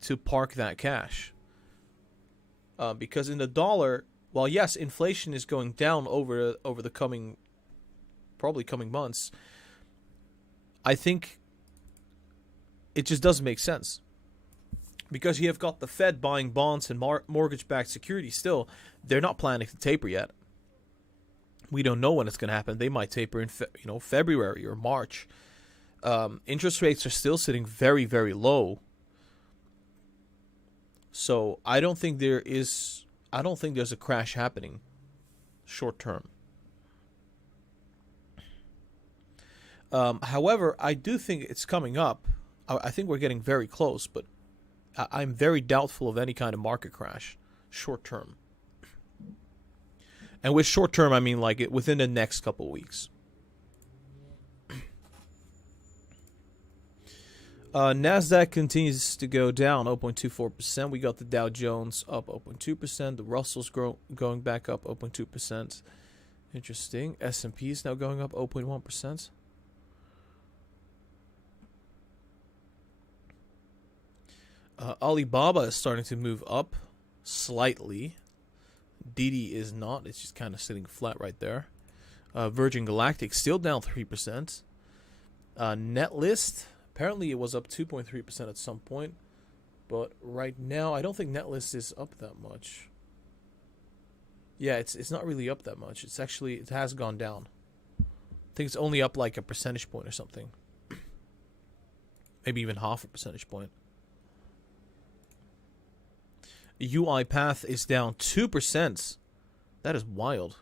to park that cash. Because in the dollar, while yes, inflation is going down over the coming months, I think it just doesn't make sense. Because you have got the Fed buying bonds and mortgage-backed securities still. They're not planning to taper yet. We don't know when it's going to happen. They might taper in February or March. Interest rates are still sitting very, very low. So I don't think there's a crash happening short term. However, I do think it's coming up. I think we're getting very close, but I'm very doubtful of any kind of market crash short term. And with short term, I mean like within the next couple of weeks. Nasdaq continues to go down 0.24%. We got the Dow Jones up 0.2%. The Russell's going back up 0.2%. Interesting. S&P is now going up 0.1%. Alibaba is starting to move up slightly. DIDI is not. It's just kind of sitting flat right there. Virgin Galactic still down 3%. Netlist, apparently it was up 2.3% at some point. But right now, I don't think Netlist is up that much. Yeah, it's not really up that much. It has gone down. I think it's only up like a percentage point or something. Maybe even half a percentage point. UiPath is down 2%. That is wild.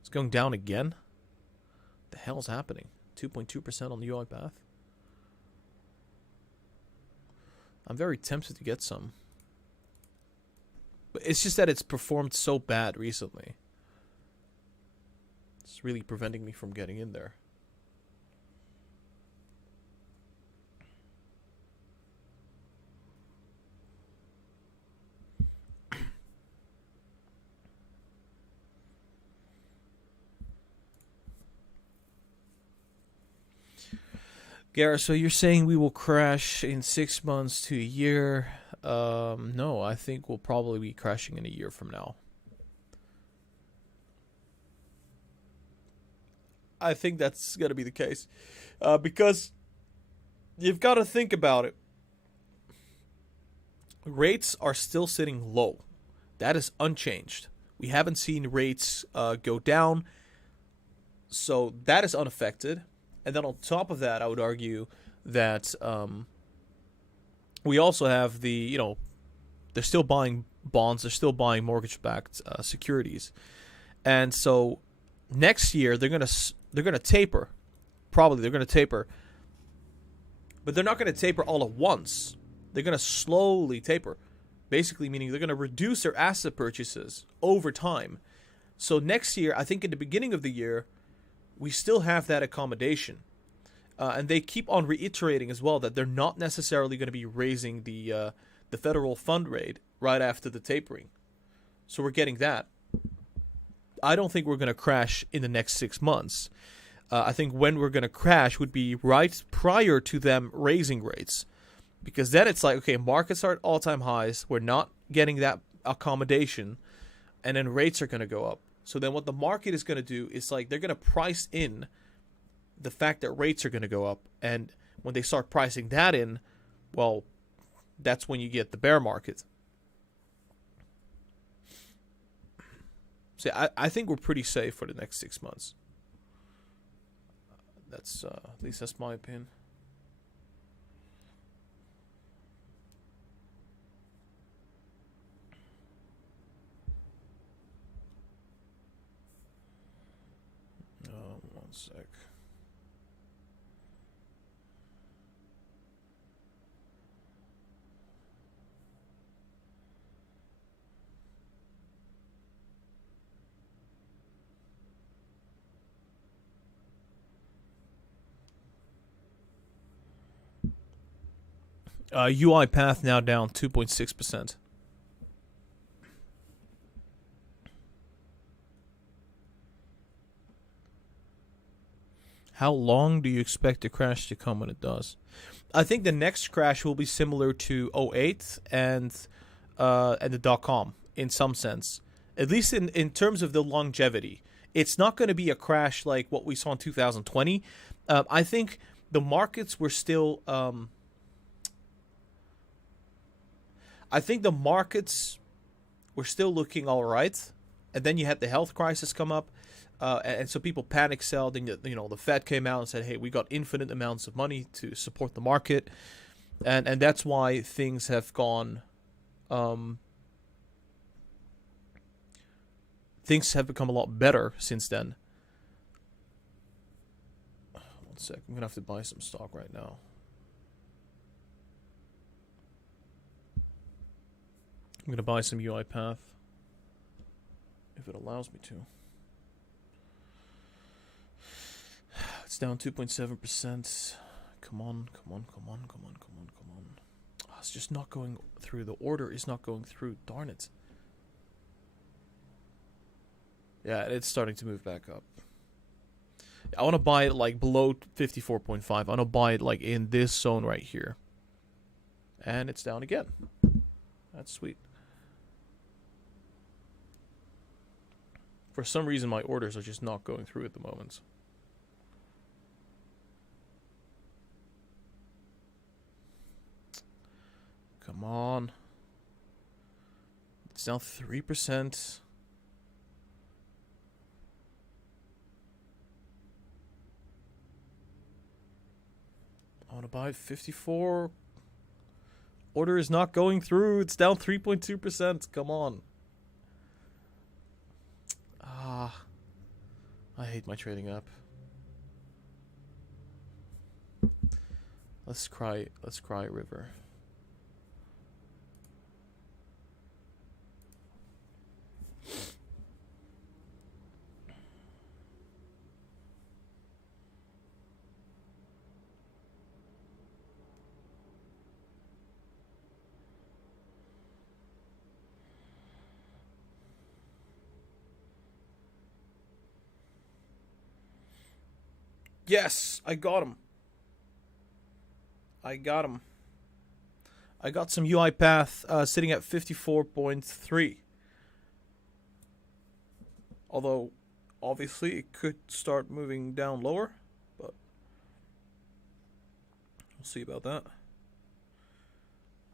It's going down again. What the hell's happening? 2.2% on the UiPath. I'm very tempted to get some. But it's just that it's performed so bad recently. It's really preventing me from getting in there. Gara, so you're saying we will crash in 6 months to a year? No, I think we'll probably be crashing in a year from now. I think that's going to be the case. Because you've got to think about it. Rates are still sitting low. That is unchanged. We haven't seen rates go down. So that is unaffected. And then on top of that, I would argue that we also have the, they're still buying bonds, they're still buying mortgage-backed securities, and so next year they're gonna taper, probably they're gonna taper, but they're not gonna taper all at once. They're gonna slowly taper, basically meaning they're gonna reduce their asset purchases over time. So next year, I think in the beginning of the year, we still have that accommodation. And they keep on reiterating as well that they're not necessarily going to be raising the federal fund rate right after the tapering. So we're getting that. I don't think we're going to crash in the next 6 months. I think when we're going to crash would be right prior to them raising rates. Because then it's like, okay, markets are at all-time highs. We're not getting that accommodation. And then rates are going to go up. So then what the market is going to do is like they're going to price in the fact that rates are going to go up. And when they start pricing that in, well, that's when you get the bear market. So I think we're pretty safe for the next 6 months. That's at least that's my opinion. One sec. UiPath now down 2.6%. How long do you expect the crash to come when it does? I think the next crash will be similar to 08 and the dot-com in some sense. At least in terms of the longevity. It's not going to be a crash like what we saw in 2020. I think the markets were still... I think the markets were still looking all right and then you had the health crisis come up, and so people panic sell. Then the Fed came out and said, "Hey, we got infinite amounts of money to support the market," and that's why things have gone. Things have become a lot better since then. One sec, I'm gonna have to buy some stock right now. I'm gonna buy some UiPath if it allows me to. It's down 2.7%. Come on. Oh, it's just not going through. The order is not going through. Darn it. Yeah, it's starting to move back up. I want to buy it like below 54.5. I want to buy it like in this zone right here. And it's down again. That's sweet. For some reason, my orders are just not going through at the moment. Come on. It's down 3%. I want to buy 54. Order is not going through. It's down 3.2%. Come on. I hate my trading app. Let's cry river. Yes, I got him. I got some UiPath sitting at 54.3. Although, obviously, it could start moving down lower, but we'll see about that.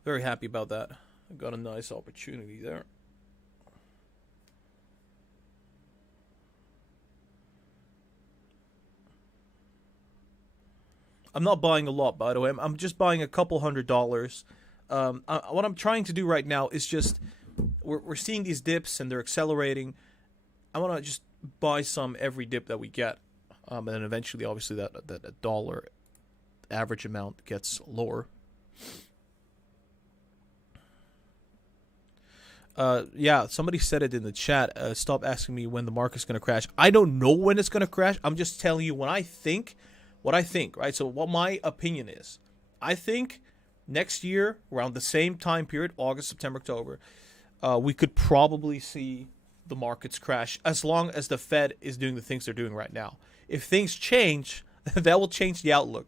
Very happy about that. I got a nice opportunity there. I'm not buying a lot, by the way. I'm just buying a couple $100. What I'm trying to do right now is just we're seeing these dips and they're accelerating. I want to just buy some every dip that we get, and then eventually, obviously, that dollar average amount gets lower. Yeah, somebody said it in the chat. Stop asking me when the market's going to crash. I don't know when it's going to crash. I'm just telling you what I think, right? So what my opinion is. I think next year, around the same time period, August, September, October, we could probably see the markets crash as long as the Fed is doing the things they're doing right now. If things change, that will change the outlook.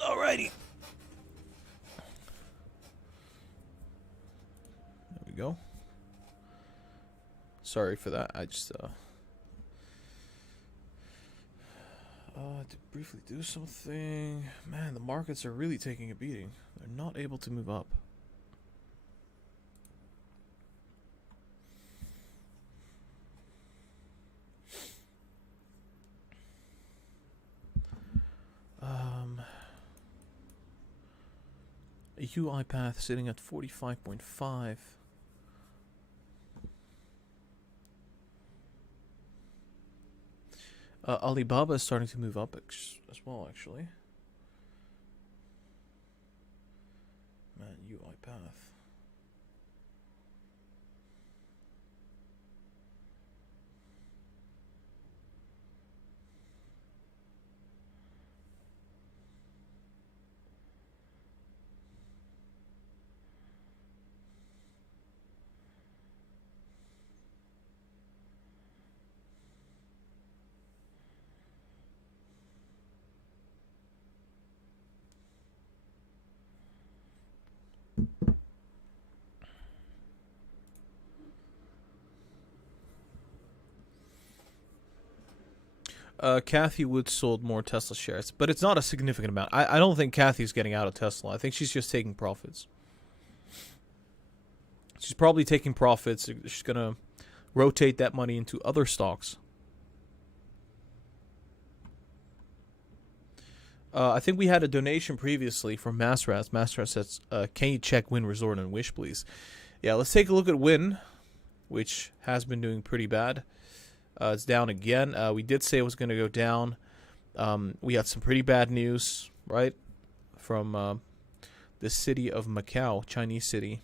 Alrighty. There we go. Sorry for that. I just to briefly do something. Man, the markets are really taking a beating. They're not able to move up. A UiPath sitting at 45.5. Alibaba is starting to move up as well, actually. Man, UiPath. Kathy Wood sold more Tesla shares, but it's not a significant amount. I don't think Kathy's getting out of Tesla. I think she's just taking profits. She's probably taking profits. She's going to rotate that money into other stocks. I think we had a donation previously from Masras. Masras says, can you check Wynn Resort and Wish, please? Yeah, let's take a look at Wynn, which has been doing pretty bad. It's down again. We did say it was going to go down. We had some pretty bad news, right, from the city of Macau, Chinese city.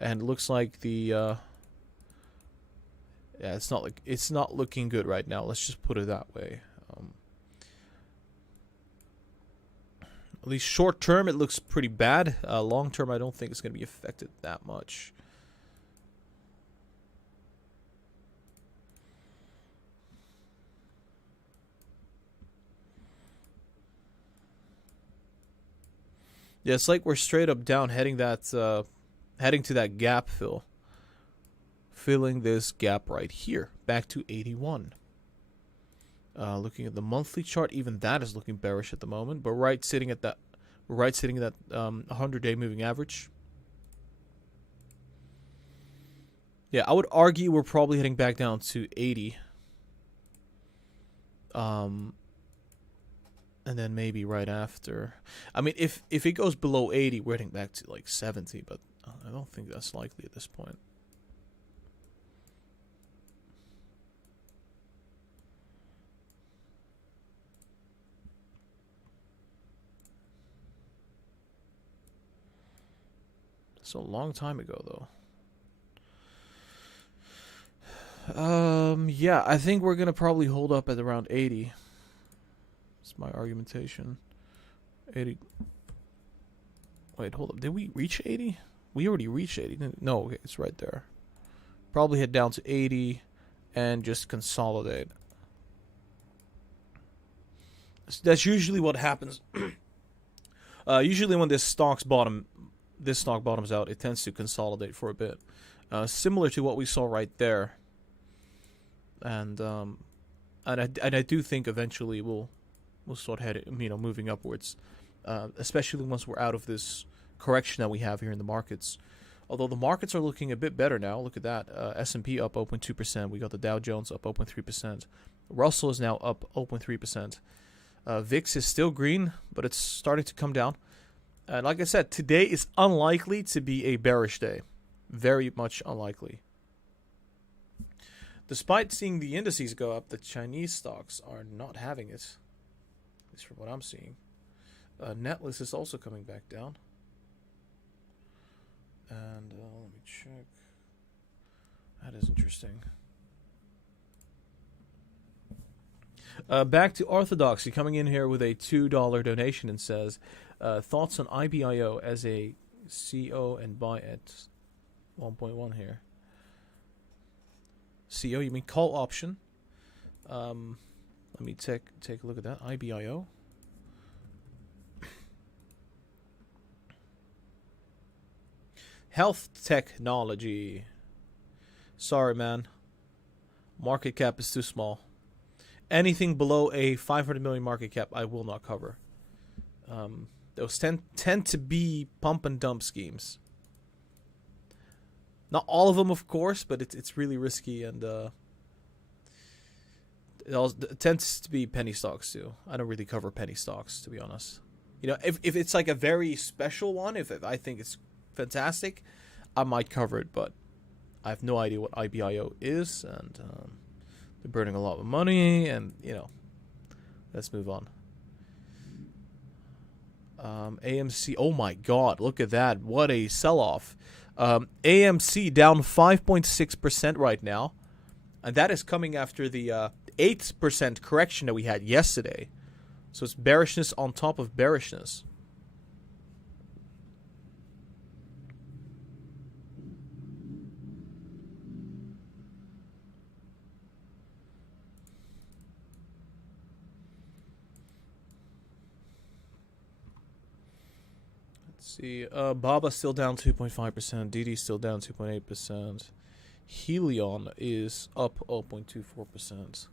And it looks like the yeah, it's not looking good right now. Let's just put it that way. At least short term, it looks pretty bad. Long term, I don't think it's going to be affected that much. Yeah, it's like we're straight up down, heading to that gap fill. Filling this gap right here, back to 81. Looking at the monthly chart, even that is looking bearish at the moment. But sitting at that 100-day moving average. Yeah, I would argue we're probably heading back down to 80. And then maybe right after. I mean, if it goes below 80, we're heading back to like 70. But I don't think that's likely at this point. It's a long time ago, though. Yeah, I think we're gonna probably hold up at around 80. That's my argumentation. 80. Wait, hold up. Did we reach 80? We already reached 80. No, okay, it's right there. Probably head down to 80 and just consolidate. That's usually what happens. Usually when this stock bottoms out, it tends to consolidate for a bit, similar to what we saw right there. And I do think eventually we'll start moving upwards, especially once we're out of this correction that we have here in the markets. Although the markets are looking a bit better now. Look at that. S&P up 0.2%. We got the Dow Jones up 0.3%. Russell is now up 0.3%. VIX is still green, but it's starting to come down. And like I said, today is unlikely to be a bearish day. Very much unlikely. Despite seeing the indices go up, the Chinese stocks are not having it. At least from what I'm seeing. Netlist is also coming back down. And let me check. That is interesting. Back to Orthodoxy, coming in here with a $2 donation and says, thoughts on IBIO as a CO and buy at 1.1 here. CO, you mean call option? Let me take a look at that. IBIO. Health technology. Sorry, man. Market cap is too small. Anything below a 500 million market cap, I will not cover. Those tend to be pump and dump schemes. Not all of them, of course, but it's really risky, and it tends to be penny stocks too. I don't really cover penny stocks, to be honest. You know, if it's like a very special one, if I think it's fantastic, I might cover it, but I have no idea what IBIO is, and they're burning a lot of money, and let's move on. AMC, oh my god, look at that. What a sell-off. AMC down 5.6% right now. And that is coming after the 8% correction that we had yesterday. So it's bearishness on top of bearishness. See, Baba still down 2.5%. DIDI still down 2.8%. Helion is up 0.24%.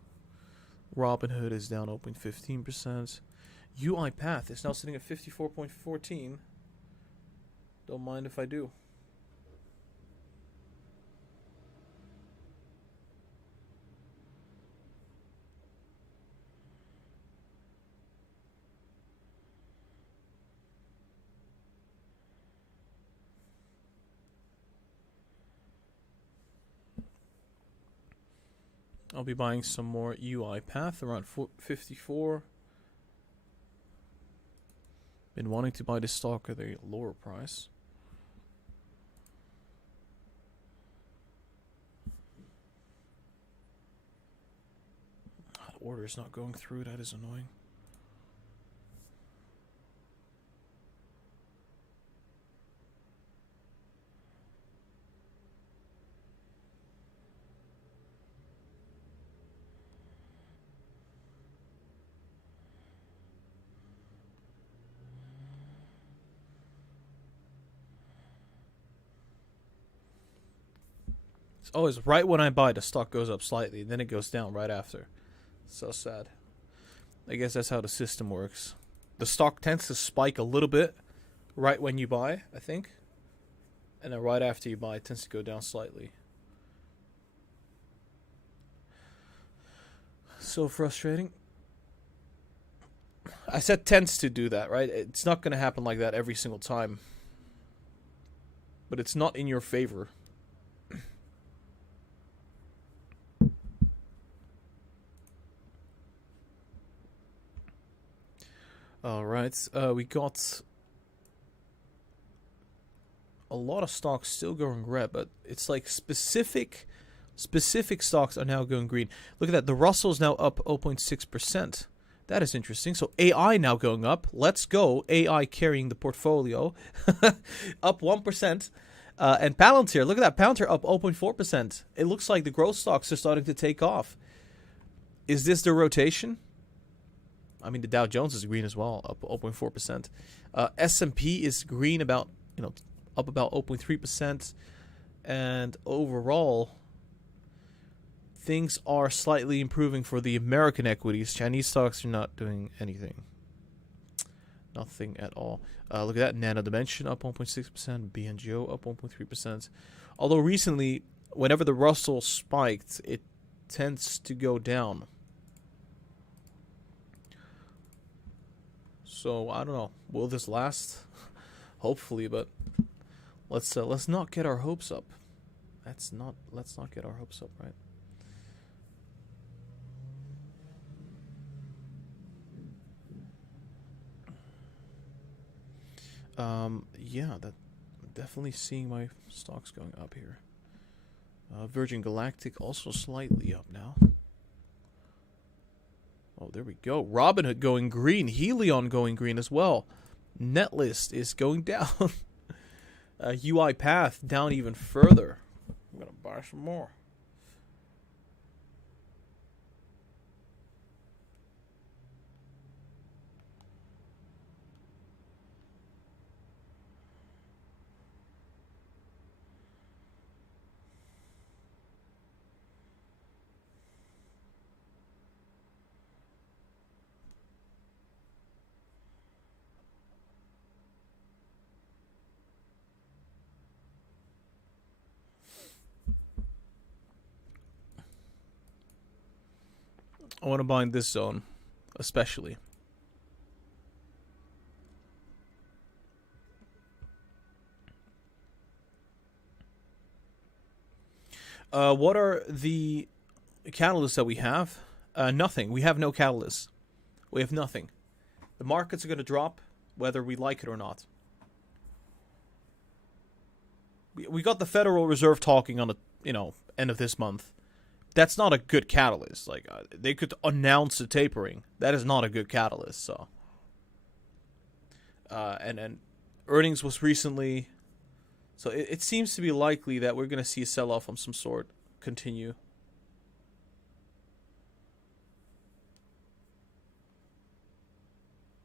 Robinhood is down 0.15%. UiPath is now sitting at 54.14. Don't mind if I do. I'll be buying some more UiPath around 54. Been wanting to buy this stock at a lower price. The order is not going through. That is annoying. It's always right when I buy, the stock goes up slightly, and then it goes down right after. So sad. I guess that's how the system works. The stock tends to spike a little bit right when you buy, I think. And then right after you buy, it tends to go down slightly. So frustrating. I said tends to do that, right? It's not going to happen like that every single time. But it's not in your favor. Alright, we got a lot of stocks still going red, but it's like specific stocks are now going green. Look at that, the Russell's now up 0.6%. That is interesting. So AI now going up. Let's go. AI carrying the portfolio. Up 1%. And Palantir, look at that, Palantir up 0.4%. It looks like the growth stocks are starting to take off. Is this the rotation? I mean, the Dow Jones is green as well, up 0.4%. S&P is green about, up about 0.3%. And overall, things are slightly improving for the American equities. Chinese stocks are not doing anything. Nothing at all. Look at that, Nano Dimension up 1.6%, BNGO up 1.3%. Although recently, whenever the Russell spiked, it tends to go down. So I don't know. Will this last? Hopefully, but let's not get our hopes up. Let's not get our hopes up, right? Yeah, that I'm definitely seeing my stocks going up here. Virgin Galactic also slightly up now. Oh, there we go. Robinhood going green. Helion going green as well. Netlist is going down. UiPath down even further. I'm going to buy some more. I want to buy in this zone, especially. What are the catalysts that we have? Nothing. We have no catalysts. We have nothing. The markets are going to drop whether we like it or not. We got the Federal Reserve talking on the end of this month. That's not a good catalyst. Like they could announce a tapering. That is not a good catalyst. So, and earnings was recently, so it seems to be likely that we're going to see a sell-off of some sort continue.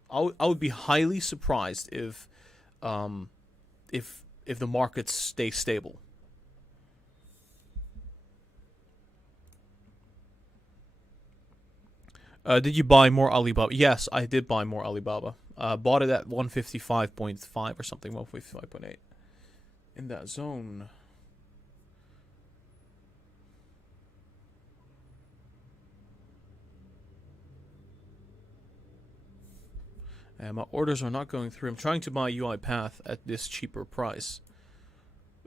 I would be highly surprised if the markets stay stable. Did you buy more Alibaba? Yes, I did buy more Alibaba. Bought it at 155.5 or something, 155.8. In that zone. And my orders are not going through. I'm trying to buy UiPath at this cheaper price.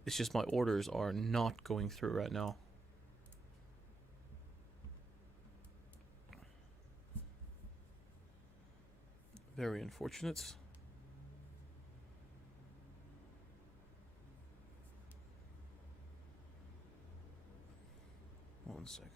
It's just my orders are not going through right now. Very unfortunate. One second.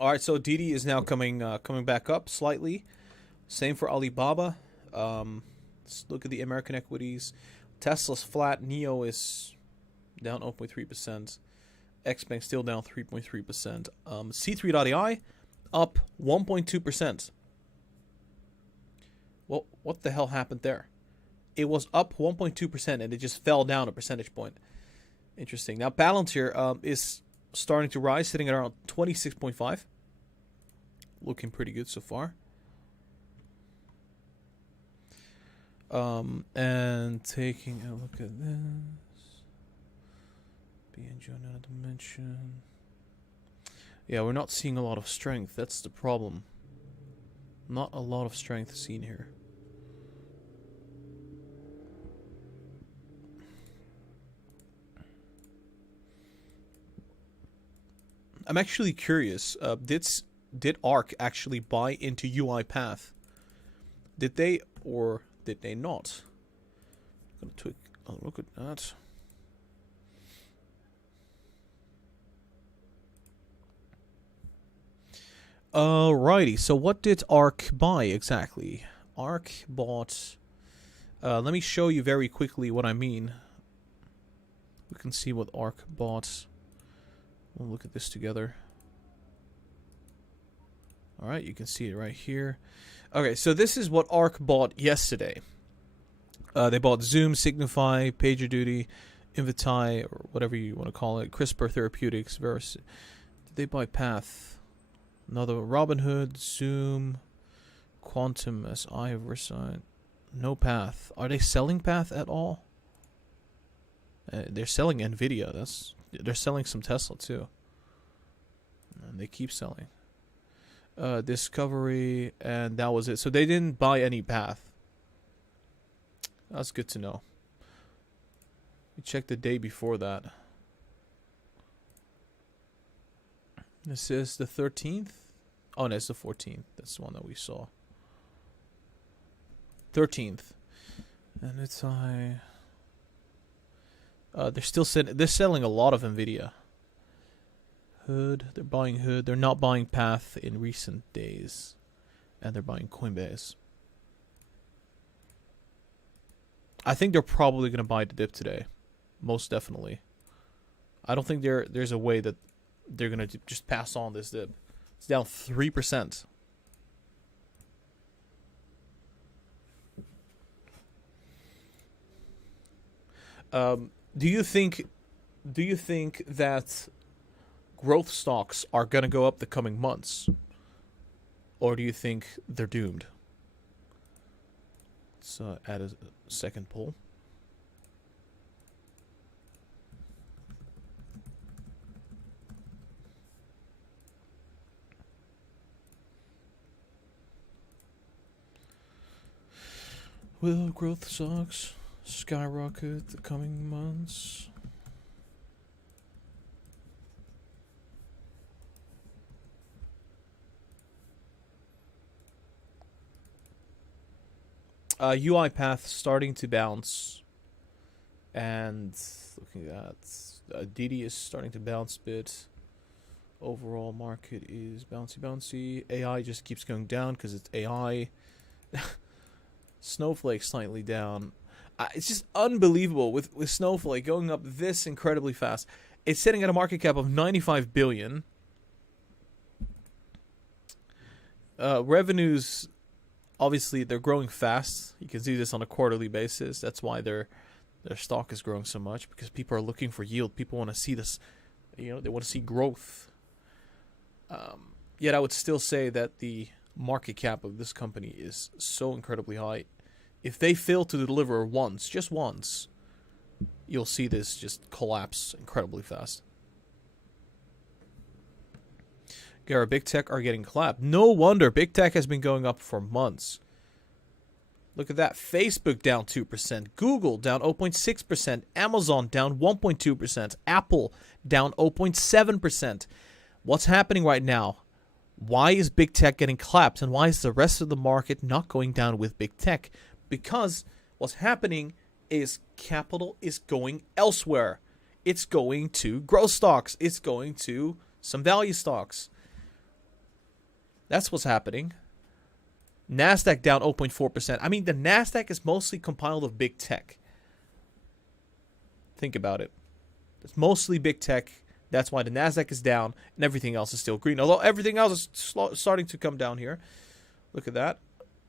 All right, so DIDI is now coming back up slightly. Same for Alibaba. Let's look at the American equities. Tesla's flat. NIO is down 0.3%. XBank still down 3.3%. C3.ai up 1.2%. Well, what the hell happened there? It was up 1.2% and it just fell down a percentage point. Interesting. Now Palantir is starting to rise, sitting at around 26.5. Looking pretty good so far. And taking a look at this. Bionano dimension. Yeah, we're not seeing a lot of strength. That's the problem. Not a lot of strength seen here. I'm actually curious. Did ARK actually buy into UiPath? Did they or did they not? I'm gonna take a look at that. Alrighty, so what did ARK buy exactly? ARK bought... let me show you very quickly what I mean. We can see what ARK bought. We'll look at this together. Alright, you can see it right here. Okay, so this is what ARK bought yesterday. They bought Zoom, Signify, PagerDuty, Invitae, or whatever you want to call it, CRISPR Therapeutics. Did they buy Path? Another Robinhood, Zoom, Quantum, SI, Versign. No Path. Are they selling Path at all? They're selling Nvidia. They're selling some Tesla too. And they keep selling. Discovery, and that was it. So they didn't buy any Path. That's good to know. We checked the day before that. This is the 13th. Oh, no, it's the 14th. That's the one that we saw. 13th. And it's they're selling a lot of Nvidia. Hood, they're buying Hood. They're not buying Path in recent days. And they're buying Coinbase. I think they're probably going to buy the dip today. Most definitely. I don't think there's a way that they're going to just pass on this dip. It's down 3%. Do you think that growth stocks are going to go up the coming months? Or do you think they're doomed? Let's add a second poll. Will growth stocks skyrocket the coming months? UiPath starting to bounce, and looking at DIDI is starting to bounce a bit. Overall market is bouncy. AI just keeps going down because it's AI. Snowflake slightly down. It's just unbelievable with Snowflake going up this incredibly fast. It's sitting at a market cap of 95 billion. Revenues, obviously, they're growing fast. You can see this on a quarterly basis. That's why their stock is growing so much, because people are looking for yield. People want to see this, they want to see growth. Yet I would still say that the market cap of this company is so incredibly high. If they fail to deliver once, just once, you'll see this just collapse incredibly fast. Gara, big tech are getting clapped. No wonder. Big tech has been going up for months. Look at that. Facebook down 2%. Google down 0.6%. Amazon down 1.2%. Apple down 0.7%. What's happening right now? Why is big tech getting clapped? And why is the rest of the market not going down with big tech? Because what's happening is capital is going elsewhere. It's going to growth stocks. It's going to some value stocks. That's what's happening. Nasdaq down 0.4%. I mean, the Nasdaq is mostly compiled of big tech. Think about it. It's mostly big tech. That's why the Nasdaq is down and everything else is still green. Although everything else is starting to come down here. Look at that.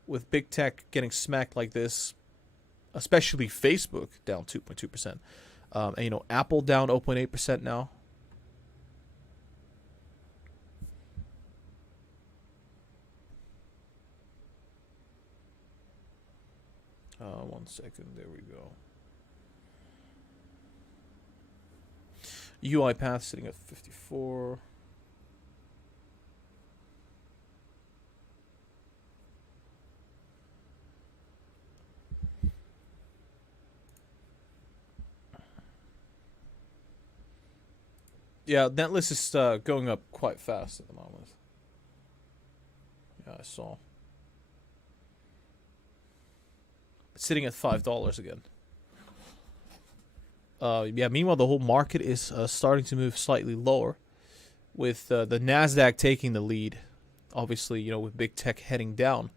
With big tech getting smacked like this, especially Facebook down 2.2%. And, Apple down 0.8% now. 1 second. There we go. UiPath sitting at 54. Yeah, that list is going up quite fast at the moment. Yeah, I saw. It's sitting at $5 again. Yeah, meanwhile, the whole market is starting to move slightly lower, with the Nasdaq taking the lead. Obviously, with big tech heading down.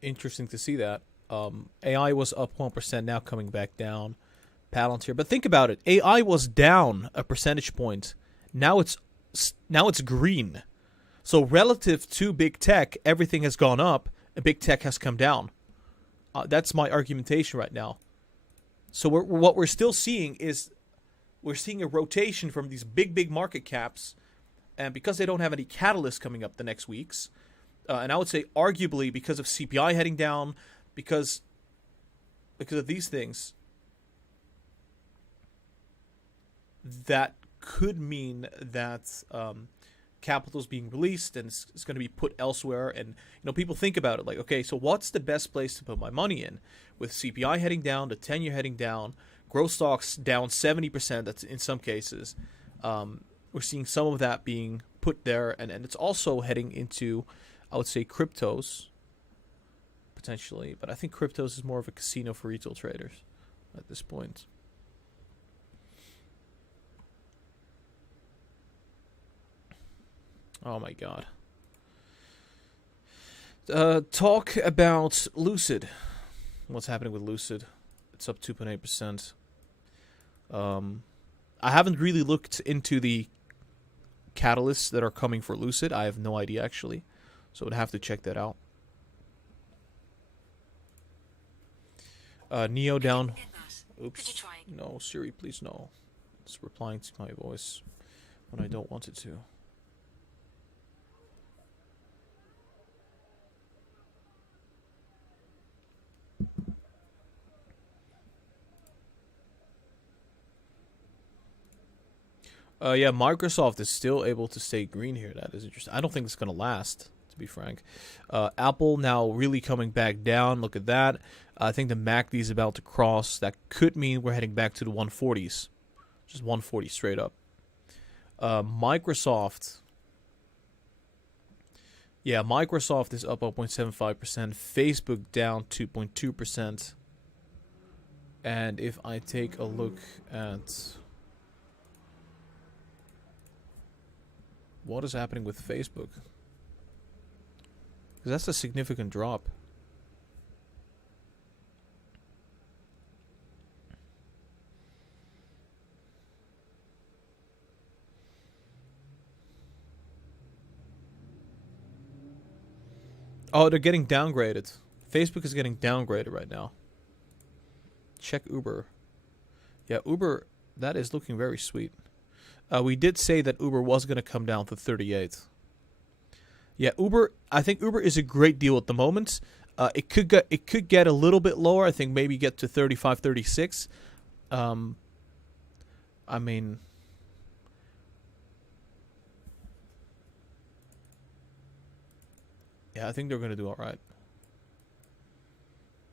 Interesting to see that. AI was up 1%, now coming back down. Palantir, but think about it. AI was down a percentage point. Now it's green. So relative to big tech, everything has gone up, and big tech has come down. That's my argumentation right now. So what we're still seeing is we're seeing a rotation from these big market caps, and because they don't have any catalysts coming up the next weeks, and I would say arguably because of CPI heading down, because of these things, that could mean that capital is being released and it's going to be put elsewhere. And people think about it like, okay, so what's the best place to put my money in? With CPI heading down, the 10-year heading down, growth stocks down 70%. That's in some cases. We're seeing some of that being put there, and it's also heading into, I would say, cryptos potentially, but I think cryptos is more of a casino for retail traders at this point. Oh my god. Talk about Lucid. What's happening with Lucid? It's up 2.8%. I haven't really looked into the catalysts that are coming for Lucid. I have no idea, actually. So I'd have to check that out. Neo down. Oops. No, Siri, please no. It's replying to my voice when I don't want it to. Yeah, Microsoft is still able to stay green here. That is interesting. I don't think it's going to last, to be frank. Apple now really coming back down. Look at that. I think the MACD is about to cross. That could mean we're heading back to the 140s. Just 140 straight up. Microsoft. Yeah, Microsoft is up 0.75%. Facebook down 2.2%. And if I take a look at what is happening with Facebook. Because that's a significant drop. Oh, they're getting downgraded. Facebook is getting downgraded right now. Check Uber. Yeah, Uber, that is looking very sweet. We did say that Uber was going to come down to 38. Yeah, Uber, I think Uber is a great deal at the moment. It could get a little bit lower. I think maybe get to 35, 36. I mean, yeah, I think they're going to do all right.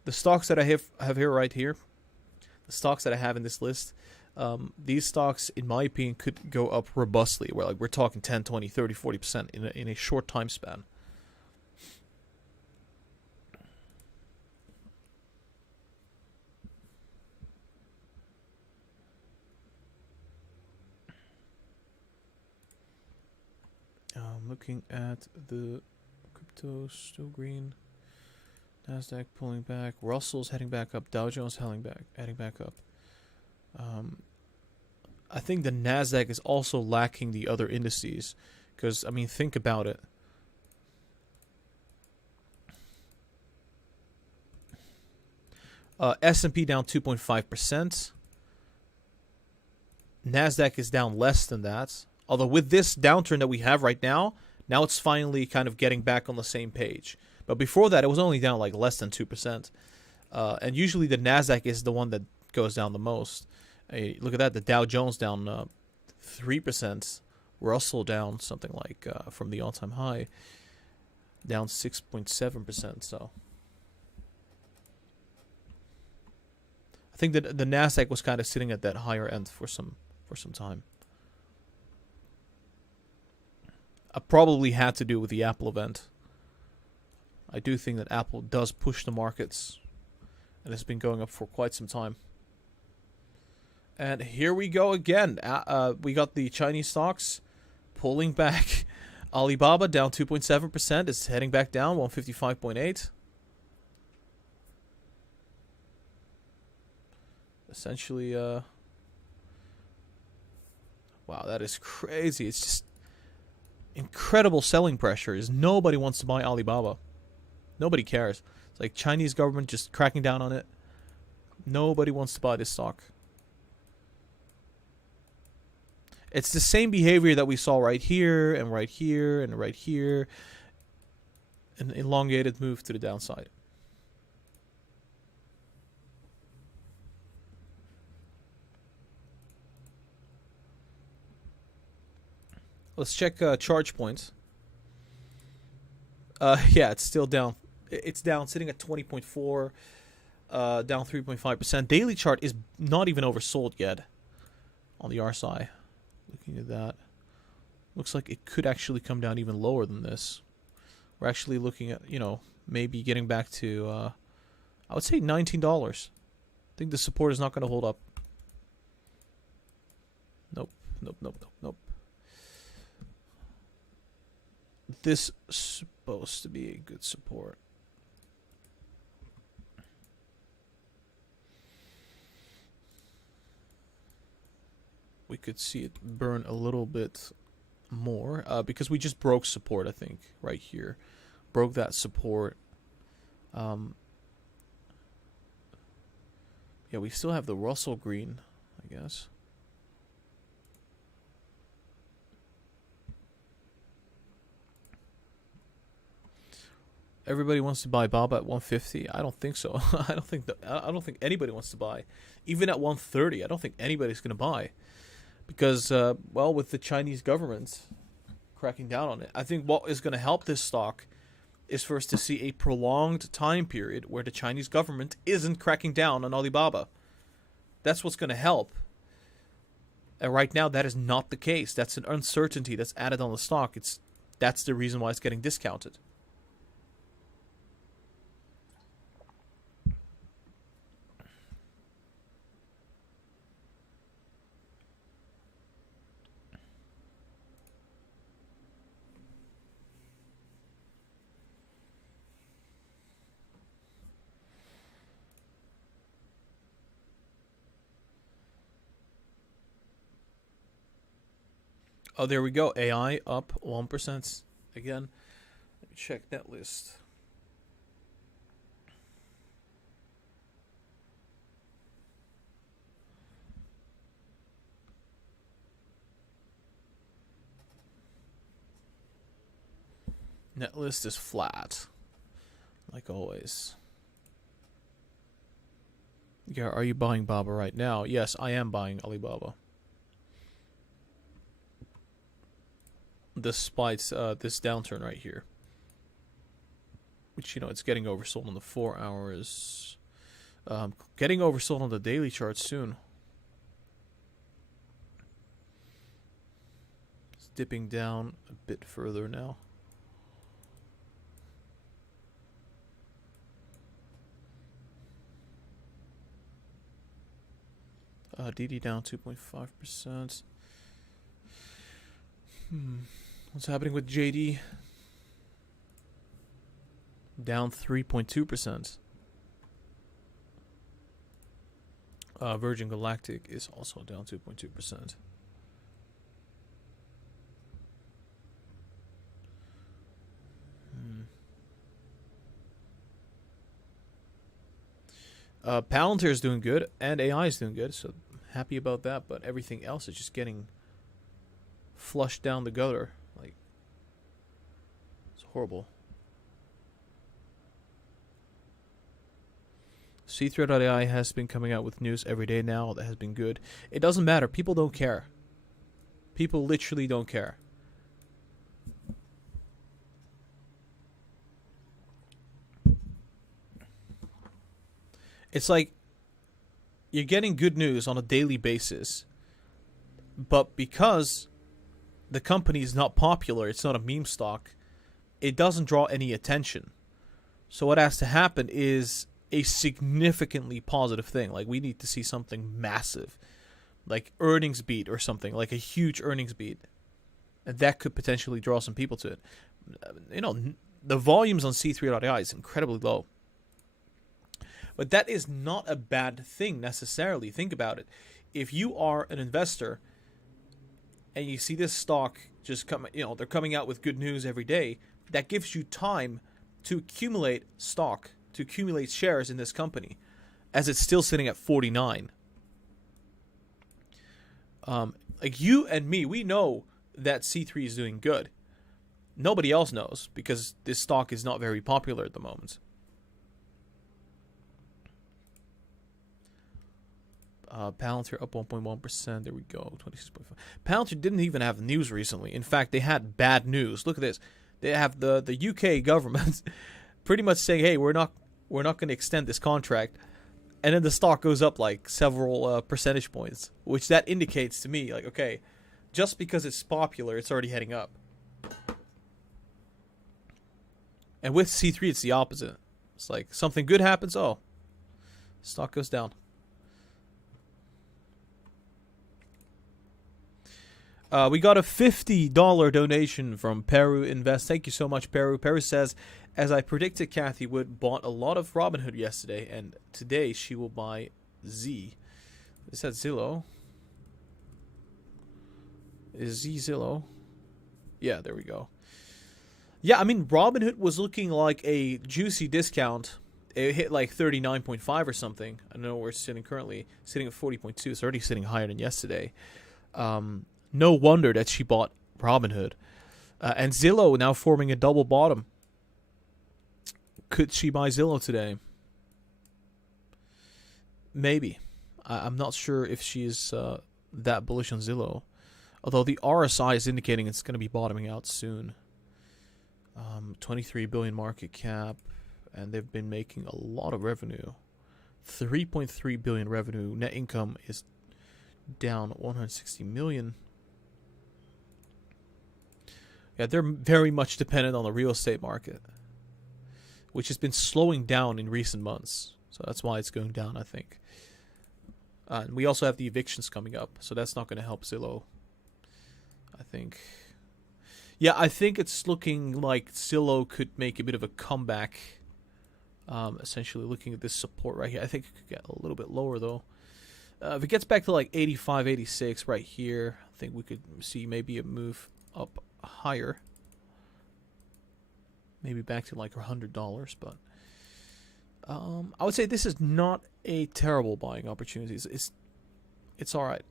The stocks that I have here right here, the stocks that I have in this list, these stocks, in my opinion, could go up robustly. Where we're talking 10, 20, 30, 40% in a short time span. Looking at the crypto, still green. Nasdaq pulling back. Russell's heading back up. Dow Jones heading back up. I think the Nasdaq is also lacking the other indices, because I mean, think about it. S&P down 2.5%. Nasdaq is down less than that. Although with this downturn that we have right now it's finally kind of getting back on the same page. But before that, it was only down like less than 2%. And usually the Nasdaq is the one that goes down the most. Look at that, the Dow Jones down 3%. Russell down something like, from the all-time high, down 6.7%. So I think that the Nasdaq was kind of sitting at that higher end for some time. Probably had to do with the Apple event. I do think that Apple does push the markets, and it's been going up for quite some time. And here we go again. We got the Chinese stocks pulling back. Alibaba down 2.7%. It's heading back down, 155.8. Essentially, wow, that is crazy. It's just incredible selling pressure. Is nobody wants to buy Alibaba. Nobody cares. It's like Chinese government just cracking down on it. Nobody wants to buy this stock. It's the same behavior that we saw right here and right here and right here. An elongated move to the downside. Let's check charge points. Yeah, it's still down. It's down, sitting at 20.4, down 3.5%. Daily chart is not even oversold yet on the RSI. Looking at that, looks like it could actually come down even lower than this. We're actually looking at, maybe getting back to, I would say $19. I think the support is not going to hold up. Nope. This is supposed to be a good support. We could see it burn a little bit more because we just broke support, I think, right here. Broke that support. Yeah, we still have the Russell green, I guess. Everybody wants to buy Baba at 150. I don't think so. I don't think anybody wants to buy. Even at 130, I don't think anybody's going to buy. Because, well, with the Chinese government cracking down on it, I think what is going to help this stock is for us to see a prolonged time period where the Chinese government isn't cracking down on Alibaba. That's what's going to help. And right now, that is not the case. That's an uncertainty that's added on the stock. That's the reason why it's getting discounted. Oh, there we go. AI up 1% again. Let me check net list. Net list is flat, like always. Yeah, are you buying Baba right now? Yes, I am buying Alibaba. Despite this downturn right here. Which, you know, it's getting oversold on the 4 hours. Getting oversold on the daily chart soon. It's dipping down a bit further now. DIDI down 2.5%. What's happening with JD? Down 3.2%. Virgin Galactic is also down 2.2%. Palantir is doing good, and AI is doing good, so happy about that, but everything else is just getting flushed down the gutter. Like, it's horrible. C3.ai has been coming out with news every day now that has been good. It doesn't matter. People don't care. People literally don't care. It's like you're getting good news on a daily basis, but because the company is not popular, it's not a meme stock, it doesn't draw any attention. So what has to happen is a significantly positive thing. Like, we need to see something massive, like earnings beat or something, like a huge earnings beat, and that could potentially draw some people to it. You know, the volumes on C3.ai is incredibly low. But that is not a bad thing necessarily. Think about it. If you are an investor and you see this stock just come, you know, they're coming out with good news every day, that gives you time to accumulate stock, to accumulate shares in this company, as it's still sitting at 49. Like, you and me, we know that C3 is doing good. Nobody else knows because this stock is not very popular at the moment. Palantir up 1.1%. There we go. 26.5. Palantir didn't even have news recently. In fact, they had bad news. Look at this. They have the UK government pretty much saying, "Hey, we're not going to extend this contract," and then the stock goes up like several percentage points, which that indicates to me, like, okay, just because it's popular, it's already heading up. And with C3, it's the opposite. It's like something good happens, oh, stock goes down. We got a $50 donation from Peru Invest. Thank you so much, Peru. Peru says, as I predicted, Kathy Wood bought a lot of Robinhood yesterday, and today she will buy Z. Is that Zillow? Is Z Zillow? Yeah, there we go. Yeah, I mean, Robinhood was looking like a juicy discount. It hit like 39.5 or something. I don't know where it's sitting currently. Sitting at 40.2. It's already sitting higher than yesterday. No wonder that she bought Robinhood. And Zillow now forming a double bottom. Could she buy Zillow today? Maybe. I'm not sure if she's that bullish on Zillow. Although the RSI is indicating it's going to be bottoming out soon. 23 billion market cap. And they've been making a lot of revenue. 3.3 billion revenue. Net income is down 160 million. Yeah, they're very much dependent on the real estate market, which has been slowing down in recent months. So that's why it's going down, I think. And we also have the evictions coming up, so that's not going to help Zillow, I think. Yeah, I think it's looking like Zillow could make a bit of a comeback. Essentially looking at this support right here. I think it could get a little bit lower, though. If it gets back to like 85, 86 right here, I think we could see maybe a move up higher. Maybe back to like $100, but I would say this is not a terrible buying opportunity. It's all right.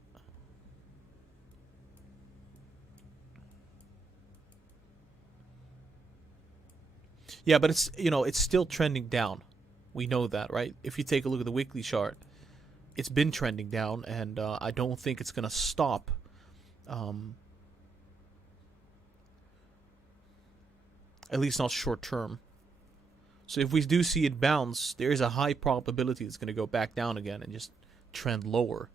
Yeah, but it's still trending down. We know that, right? If you take a look at the weekly chart, it's been trending down, and I don't think it's going to stop. At least not short term. So if we do see it bounce, there is a high probability it's going to go back down again and just trend lower.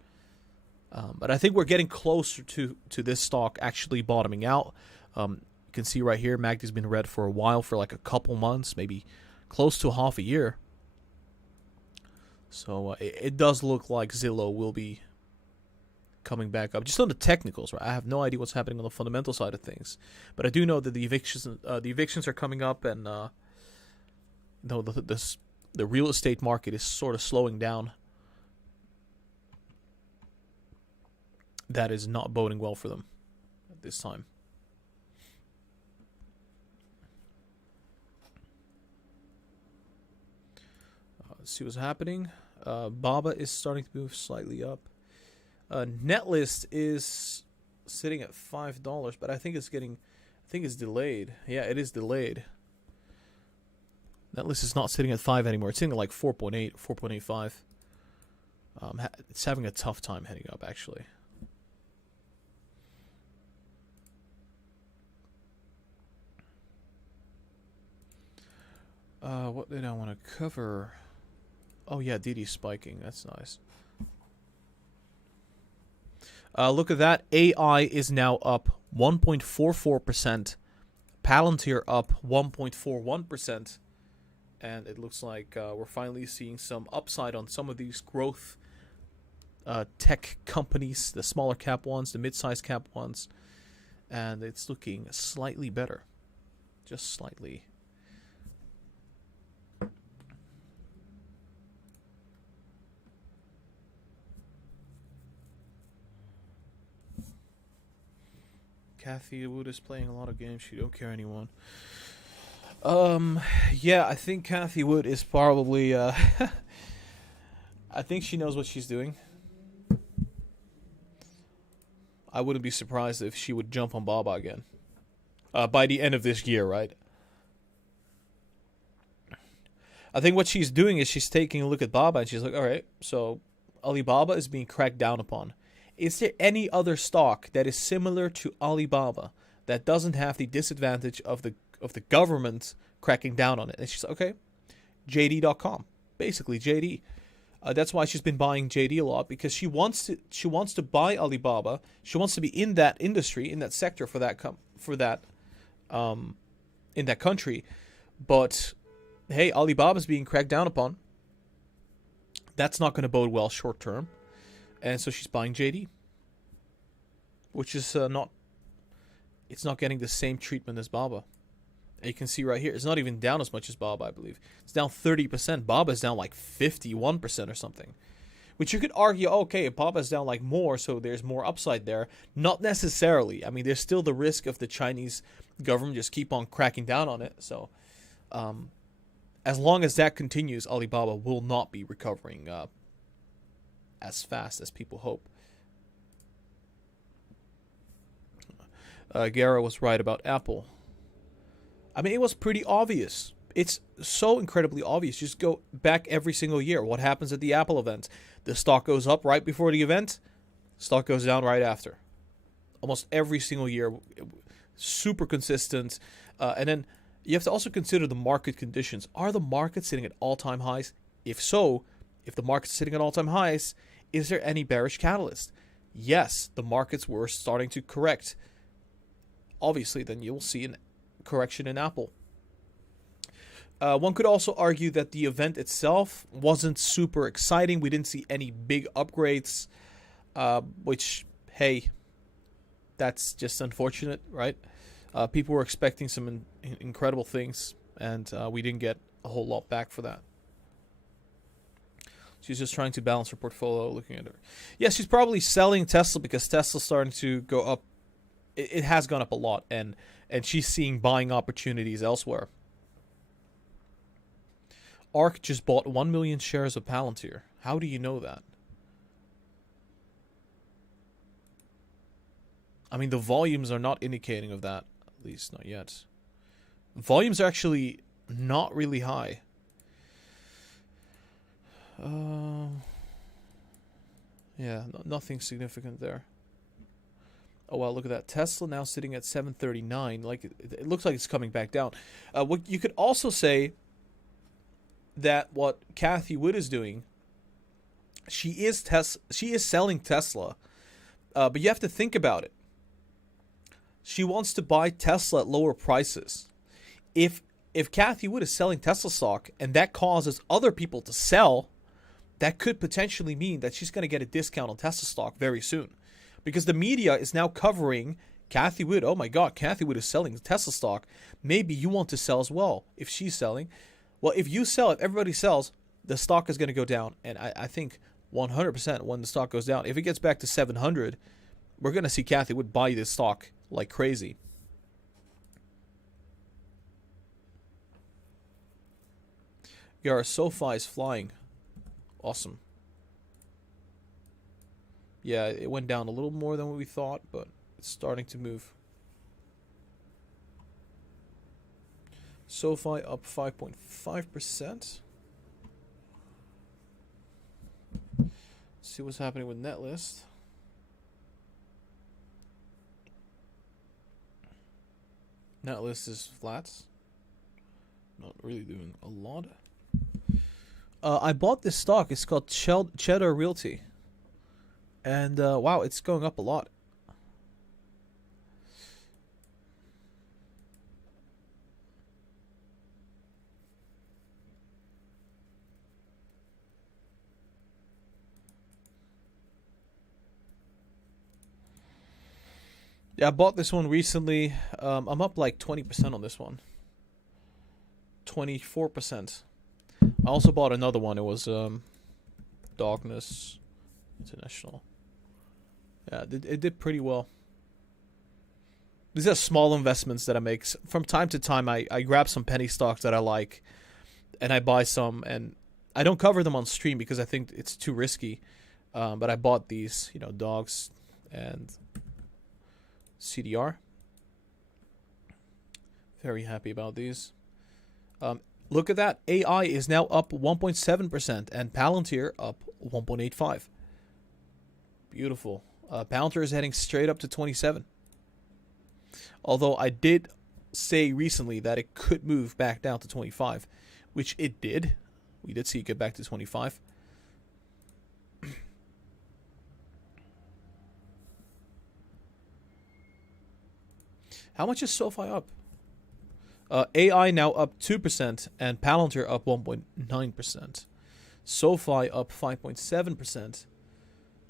But I think we're getting closer to this stock actually bottoming out. You can see right here, MACD's been red for a while, for like a couple months, maybe close to half a year. So it does look like Zillow will be coming back up. Just on the technicals, right? I have no idea what's happening on the fundamental side of things, but I do know that the evictions are coming up, and the real estate market is sort of slowing down. That is not boding well for them at this time. Let's see what's happening. Baba is starting to move slightly up. Netlist is sitting at $5, but I think it's delayed. Yeah, it is delayed. Netlist is not sitting at 5 anymore. It's sitting at like 4.8, 4.85. It's having a tough time heading up, actually. What did I want to cover? Oh yeah, DIDI spiking. That's nice. Look at that. AI is now up 1.44%. Palantir up 1.41%. And it looks like we're finally seeing some upside on some of these growth tech companies, the smaller cap ones, the mid-sized cap ones. And it's looking slightly better. Just slightly. Kathy Wood is playing a lot of games. She don't care anyone. Yeah, I think Kathy Wood is probably, I think she knows what she's doing. I wouldn't be surprised if she would jump on Baba again. By the end of this year, right? I think what she's doing is she's taking a look at Baba and she's like, alright, so Alibaba is being cracked down upon. Is there any other stock that is similar to Alibaba that doesn't have the disadvantage of the government cracking down on it? And she's like, okay, JD.com, basically JD. That's why she's been buying JD a lot, because she wants to buy Alibaba. She wants to be in that industry, in that sector in that country. But hey, Alibaba's being cracked down upon. That's not going to bode well short term. And so she's buying JD, which is it's not getting the same treatment as Baba. And you can see right here, it's not even down as much as Baba, I believe. It's down 30%. Baba is down like 51% or something. Which you could argue, okay, Baba's down like more, so there's more upside there. Not necessarily. I mean, there's still the risk of the Chinese government just keep on cracking down on it. So, as long as that continues, Alibaba will not be recovering as fast as people hope. Gara was right about Apple. I mean, it was pretty obvious. It's so incredibly obvious. Just go back every single year. What happens at the Apple event? The stock goes up right before the event. Stock goes down right after. Almost every single year. Super consistent. And then you have to also consider the market conditions. Are the markets sitting at all-time highs? If so, if the market's sitting at all-time highs, is there any bearish catalyst? Yes, the markets were starting to correct. Obviously, then you'll see a correction in Apple. One could also argue that the event itself wasn't super exciting. We didn't see any big upgrades, which, hey, that's just unfortunate, right? People were expecting some incredible things, and we didn't get a whole lot back for that. She's just trying to balance her portfolio, looking at her. Yeah, she's probably selling Tesla because Tesla's starting to go up. It has gone up a lot, and she's seeing buying opportunities elsewhere. ARK just bought 1 million shares of Palantir. How do you know that? I mean, the volumes are not indicating of that. At least, not yet. Volumes are actually not really high. Yeah, nothing significant there. Oh, wow, look at that. Tesla now sitting at 739. Like, it looks like it's coming back down. What you could also say that what Cathie Wood is doing, she is selling Tesla, but you have to think about it. She wants to buy Tesla at lower prices. If Cathie Wood is selling Tesla stock and that causes other people to sell, that could potentially mean that she's going to get a discount on Tesla stock very soon. Because the media is now covering Cathie Wood. Oh my God, Cathie Wood is selling Tesla stock. Maybe you want to sell as well if she's selling. Well, if you sell, if everybody sells, the stock is going to go down. And I think 100% when the stock goes down, if it gets back to 700, we're going to see Cathie Wood buy this stock like crazy. Gara, SoFi is flying. Awesome. Yeah, it went down a little more than what we thought, but it's starting to move. SoFi up 5.5%. See what's happening with Netlist. Netlist is flat. Not really doing a lot. I bought this stock. It's called Cheddar Realty. And wow, it's going up a lot. Yeah, I bought this one recently. I'm up like 20% on this one. 24%. I also bought another one. It was Darkness International. Yeah, it did pretty well. These are small investments that I make. From time to time, I grab some penny stocks that I like, and I buy some, and I don't cover them on stream because I think it's too risky. But I bought these, dogs and CDR. Very happy about these. Look at that. AI is now up 1.7% and Palantir up 1.85%. Beautiful. Palantir is heading straight up to 27. Although I did say recently that it could move back down to 25, which it did. We did see it get back to 25. How much is SoFi up? AI now up 2% and Palantir up 1.9%. SoFi up 5.7%.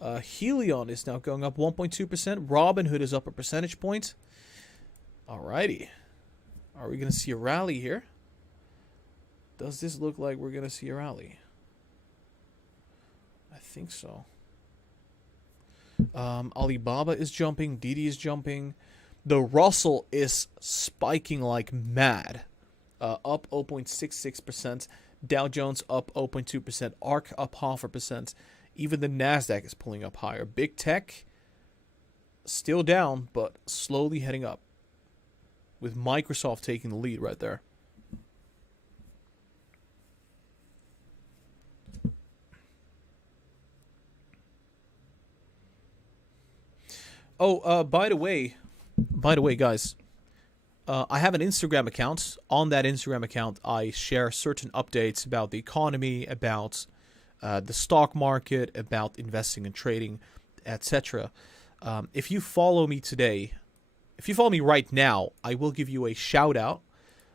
Helion is now going up 1.2%. Robinhood is up a percentage point. Alrighty. Are we going to see a rally here? Does this look like we're going to see a rally? I think so. Alibaba is jumping. DIDI is jumping. The Russell is spiking like mad. Up 0.66%. Dow Jones up 0.2%. ARK up 0.5%. Even the Nasdaq is pulling up higher. Big Tech still down, but slowly heading up. With Microsoft taking the lead right there. Oh, by the way, guys, I have an Instagram account. On that Instagram account, I share certain updates about the economy, about the stock market, about investing and trading, etc. If you follow me today, if you follow me right now, I will give you a shout out.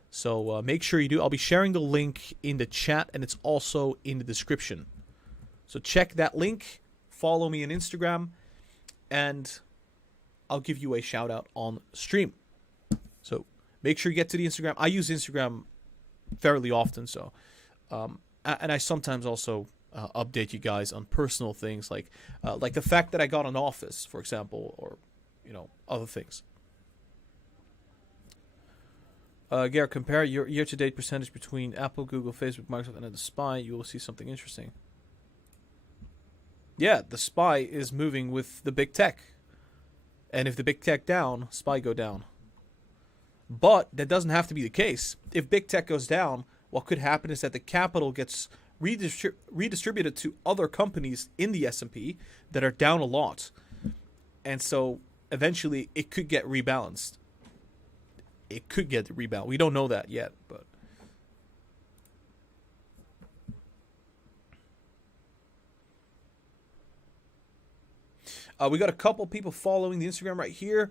So make sure you do. I'll be sharing the link in the chat, and it's also in the description. So check that link, follow me on Instagram, and I'll give you a shout out on stream. So make sure you get to the Instagram. I use Instagram fairly often, so and I sometimes also update you guys on personal things like the fact that I got an office, for example, or other things. Gara, compare your year-to-date percentage between Apple, Google, Facebook, Microsoft, and the SPY. You will see something interesting. Yeah, the SPY is moving with the big tech. And if the big tech down, SPY go down. But that doesn't have to be the case. If big tech goes down, what could happen is that the capital gets redistributed to other companies in the S&P that are down a lot. And so eventually it could get rebalanced. It could get rebalanced. We don't know that yet, but we got a couple people following the Instagram right here.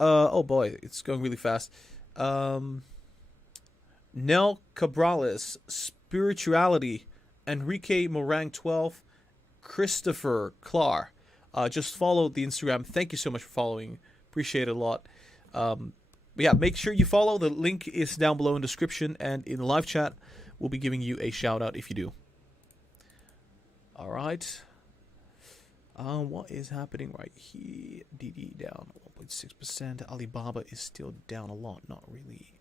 Oh boy, it's going really fast. Nel Cabrales, Spirituality, Enrique Morang 12, Christopher Clar. Just follow the Instagram. Thank you so much for following. Appreciate it a lot. But yeah, make sure you follow. The link is down below in the description, and in the live chat, we'll be giving you a shout out if you do. All right. What is happening right here? DIDI down 1.6%. Alibaba is still down a lot. Not really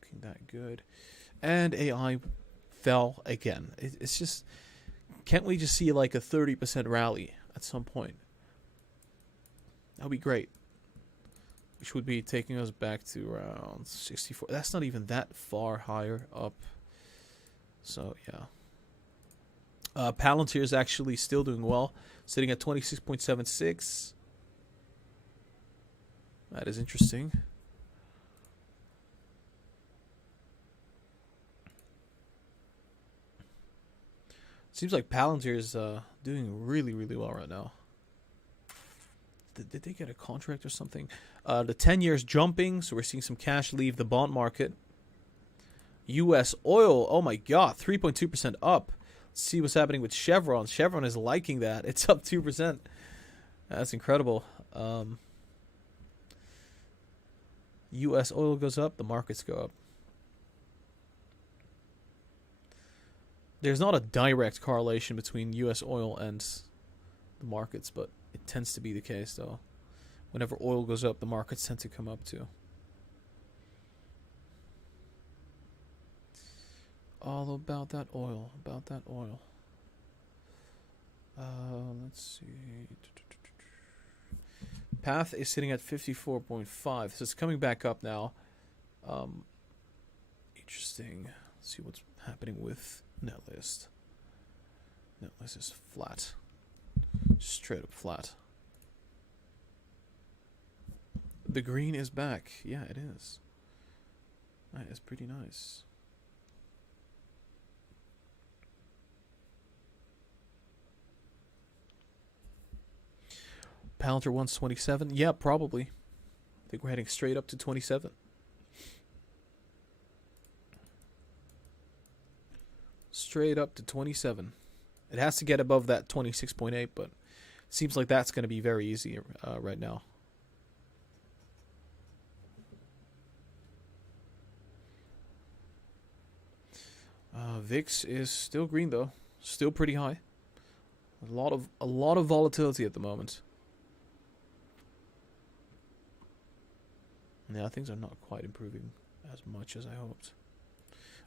looking that good. And AI fell again. It's just, can't we just see like a 30% rally at some point? That would be great. Which would be taking us back to around 64. That's not even that far higher up. So, yeah. Palantir is actually still doing well, sitting at 26.76. That is interesting. Seems like Palantir is doing really, really well right now. Did they get a contract or something? The 10 years jumping, so we're seeing some cash leave the bond market. U.S. oil, oh my god, 3.2% up. Let's see what's happening with Chevron. Chevron is liking that. It's up 2%. That's incredible. U.S. oil goes up, the markets go up. There's not a direct correlation between U.S. oil and the markets, but it tends to be the case, though. Whenever oil goes up, the markets tend to come up, too. All about that oil. Let's see. Path is sitting at 54.5. So it's coming back up now. Interesting. Let's see what's happening with Netlist. Netlist is flat. Straight up flat. The green is back. Yeah, it is. That is pretty nice. Palantir wants 27. Yeah, probably. I think we're heading straight up to 27. Straight up to 27. It has to get above that 26.8, but it seems like that's going to be very easy right now. VIX is still green though, still pretty high. A lot of volatility at the moment. Yeah, things are not quite improving as much as I hoped.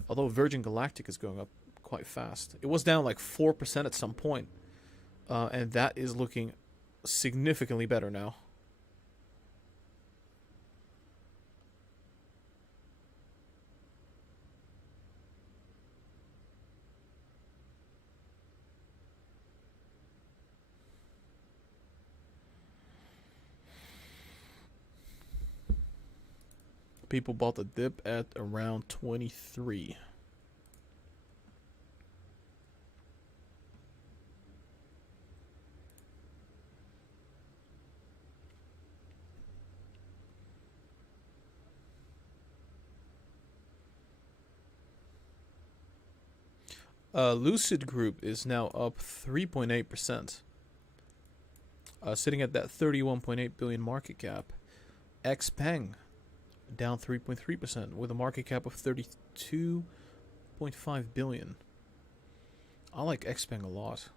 Although Virgin Galactic is going up quite fast. It was down like 4% at some point, and that is looking significantly better now. People bought the dip at around 23. Lucid Group is now up 3.8%, sitting at that 31.8 billion market cap. XPeng down 3.3% with a market cap of 32.5 billion. I like XPeng a lot.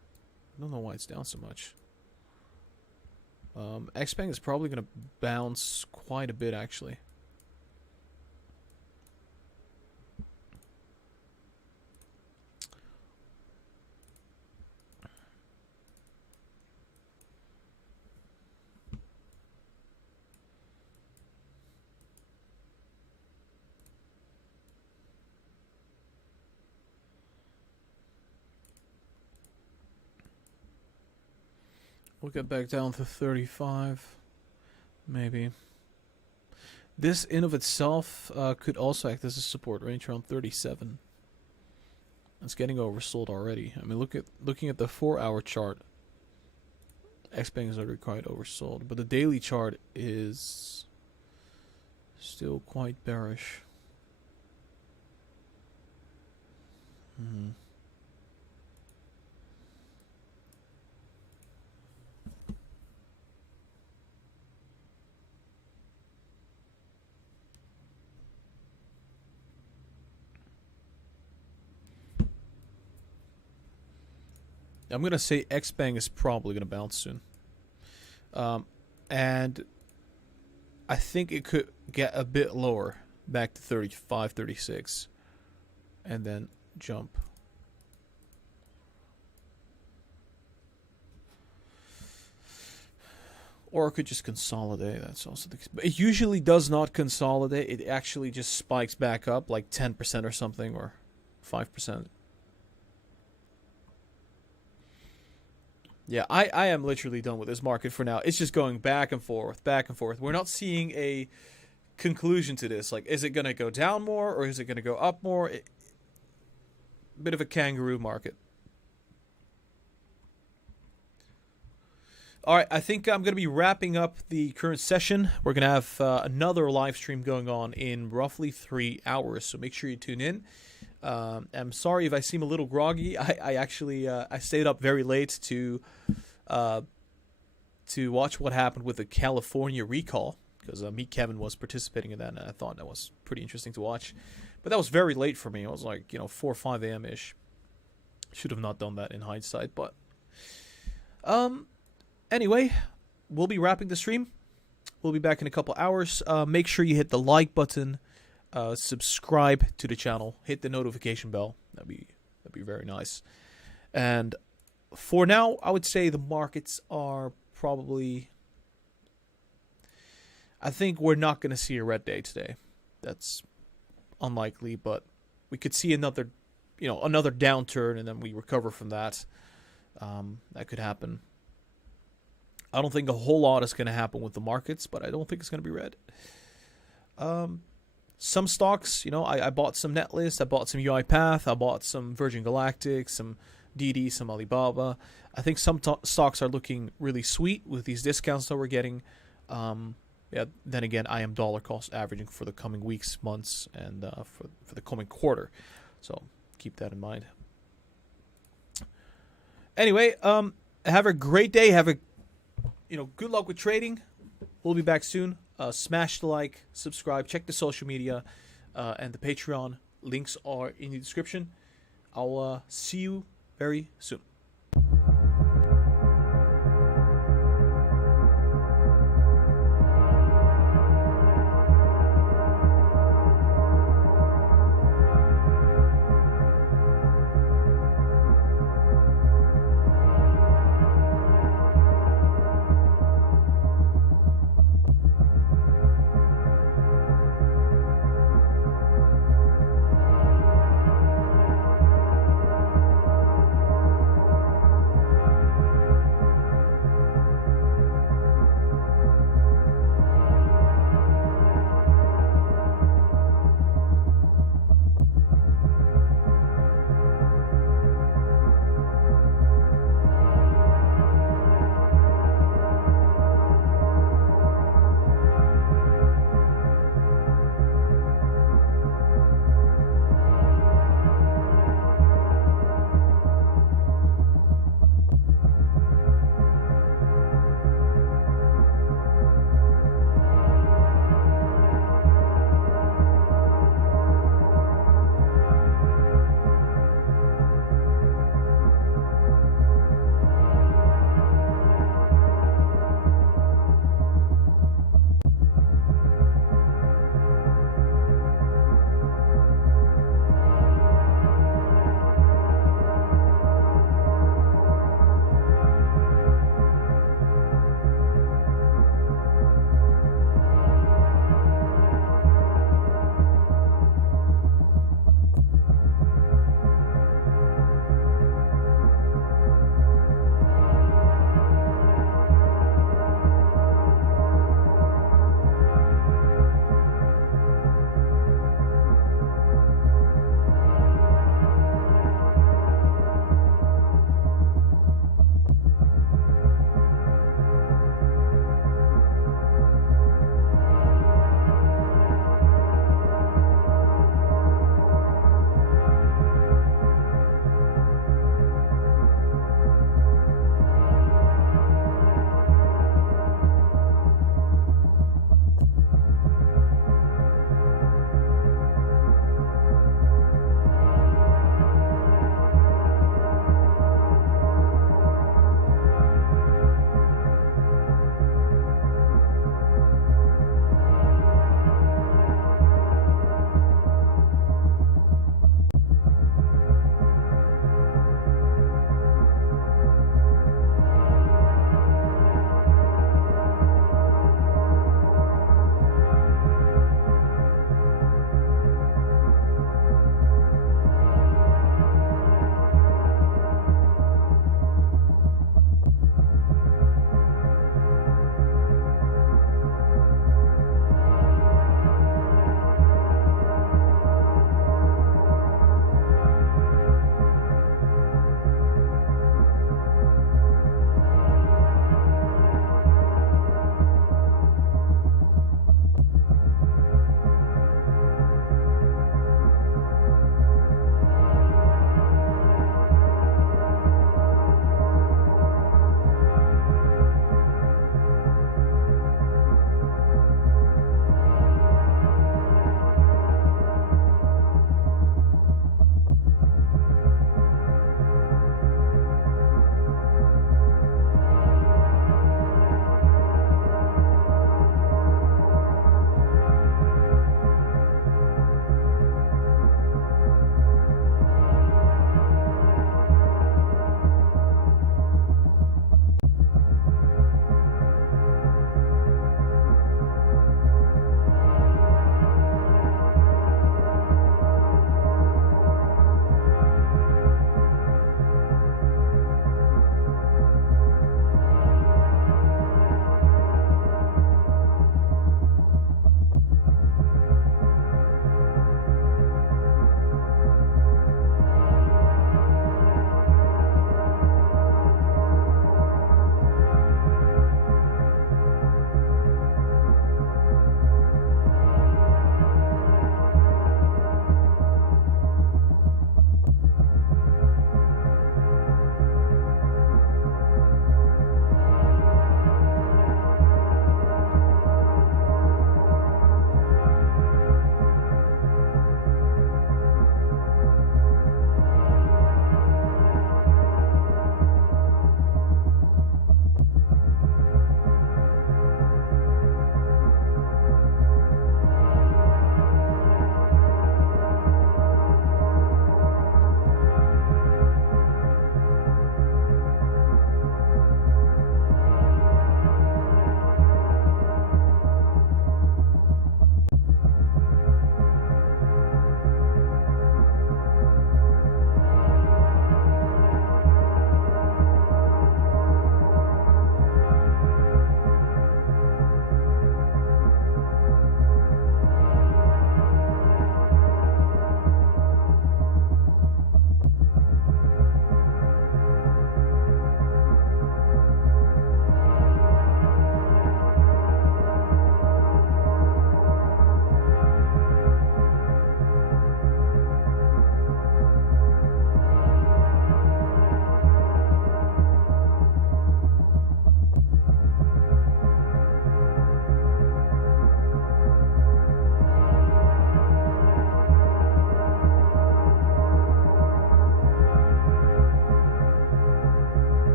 I don't know why it's down so much. XPeng is probably going to bounce quite a bit, actually. We'll get back down to 35, maybe. This in of itself could also act as a support range around 37. It's getting oversold already. I mean, looking at the 4-hour chart, XPeng is already quite oversold, but the daily chart is still quite bearish. I'm going to say XPeng is probably going to bounce soon. And I think it could get a bit lower, back to 35, 36, and then jump. Or it could just consolidate. That's also the case. But it usually does not consolidate. It actually just spikes back up like 10% or something, or 5%. Yeah, I am literally done with this market for now. It's just going back and forth, back and forth. We're not seeing a conclusion to this. Like, is it going to go down more or is it going to go up more? Bit of a kangaroo market. All right, I think I'm going to be wrapping up the current session. We're going to have another live stream going on in roughly 3 hours, so make sure you tune in. I'm sorry if I seem a little groggy. I actually I stayed up very late to watch what happened with the California recall, because me, Kevin, was participating in that, and I thought that was pretty interesting to watch. But that was very late for me. It was like 4 or 5 a.m. ish. Should have not done that in hindsight, but anyway, we'll be wrapping the stream. We'll be back in a couple hours. Make sure you hit the like button. Subscribe to the channel, hit the notification bell. That'd be very nice. And for now, I would say the markets are probably, I think we're not going to see a red day today. That's unlikely, but we could see another downturn, and then we recover from that. That could happen. I don't think a whole lot is going to happen with the markets, but I don't think it's going to be red. Some stocks, I bought some Netlist, I bought some UiPath, I bought some Virgin Galactic, some DIDI, some Alibaba. I think some stocks are looking really sweet with these discounts that we're getting. Yeah. Then again, I am dollar cost averaging for the coming weeks, months, and for the coming quarter. So keep that in mind. Anyway, have a great day. Have a good luck with trading. We'll be back soon. Smash the like, subscribe, check the social media, and the Patreon. Links are in the description. I'll see you very soon.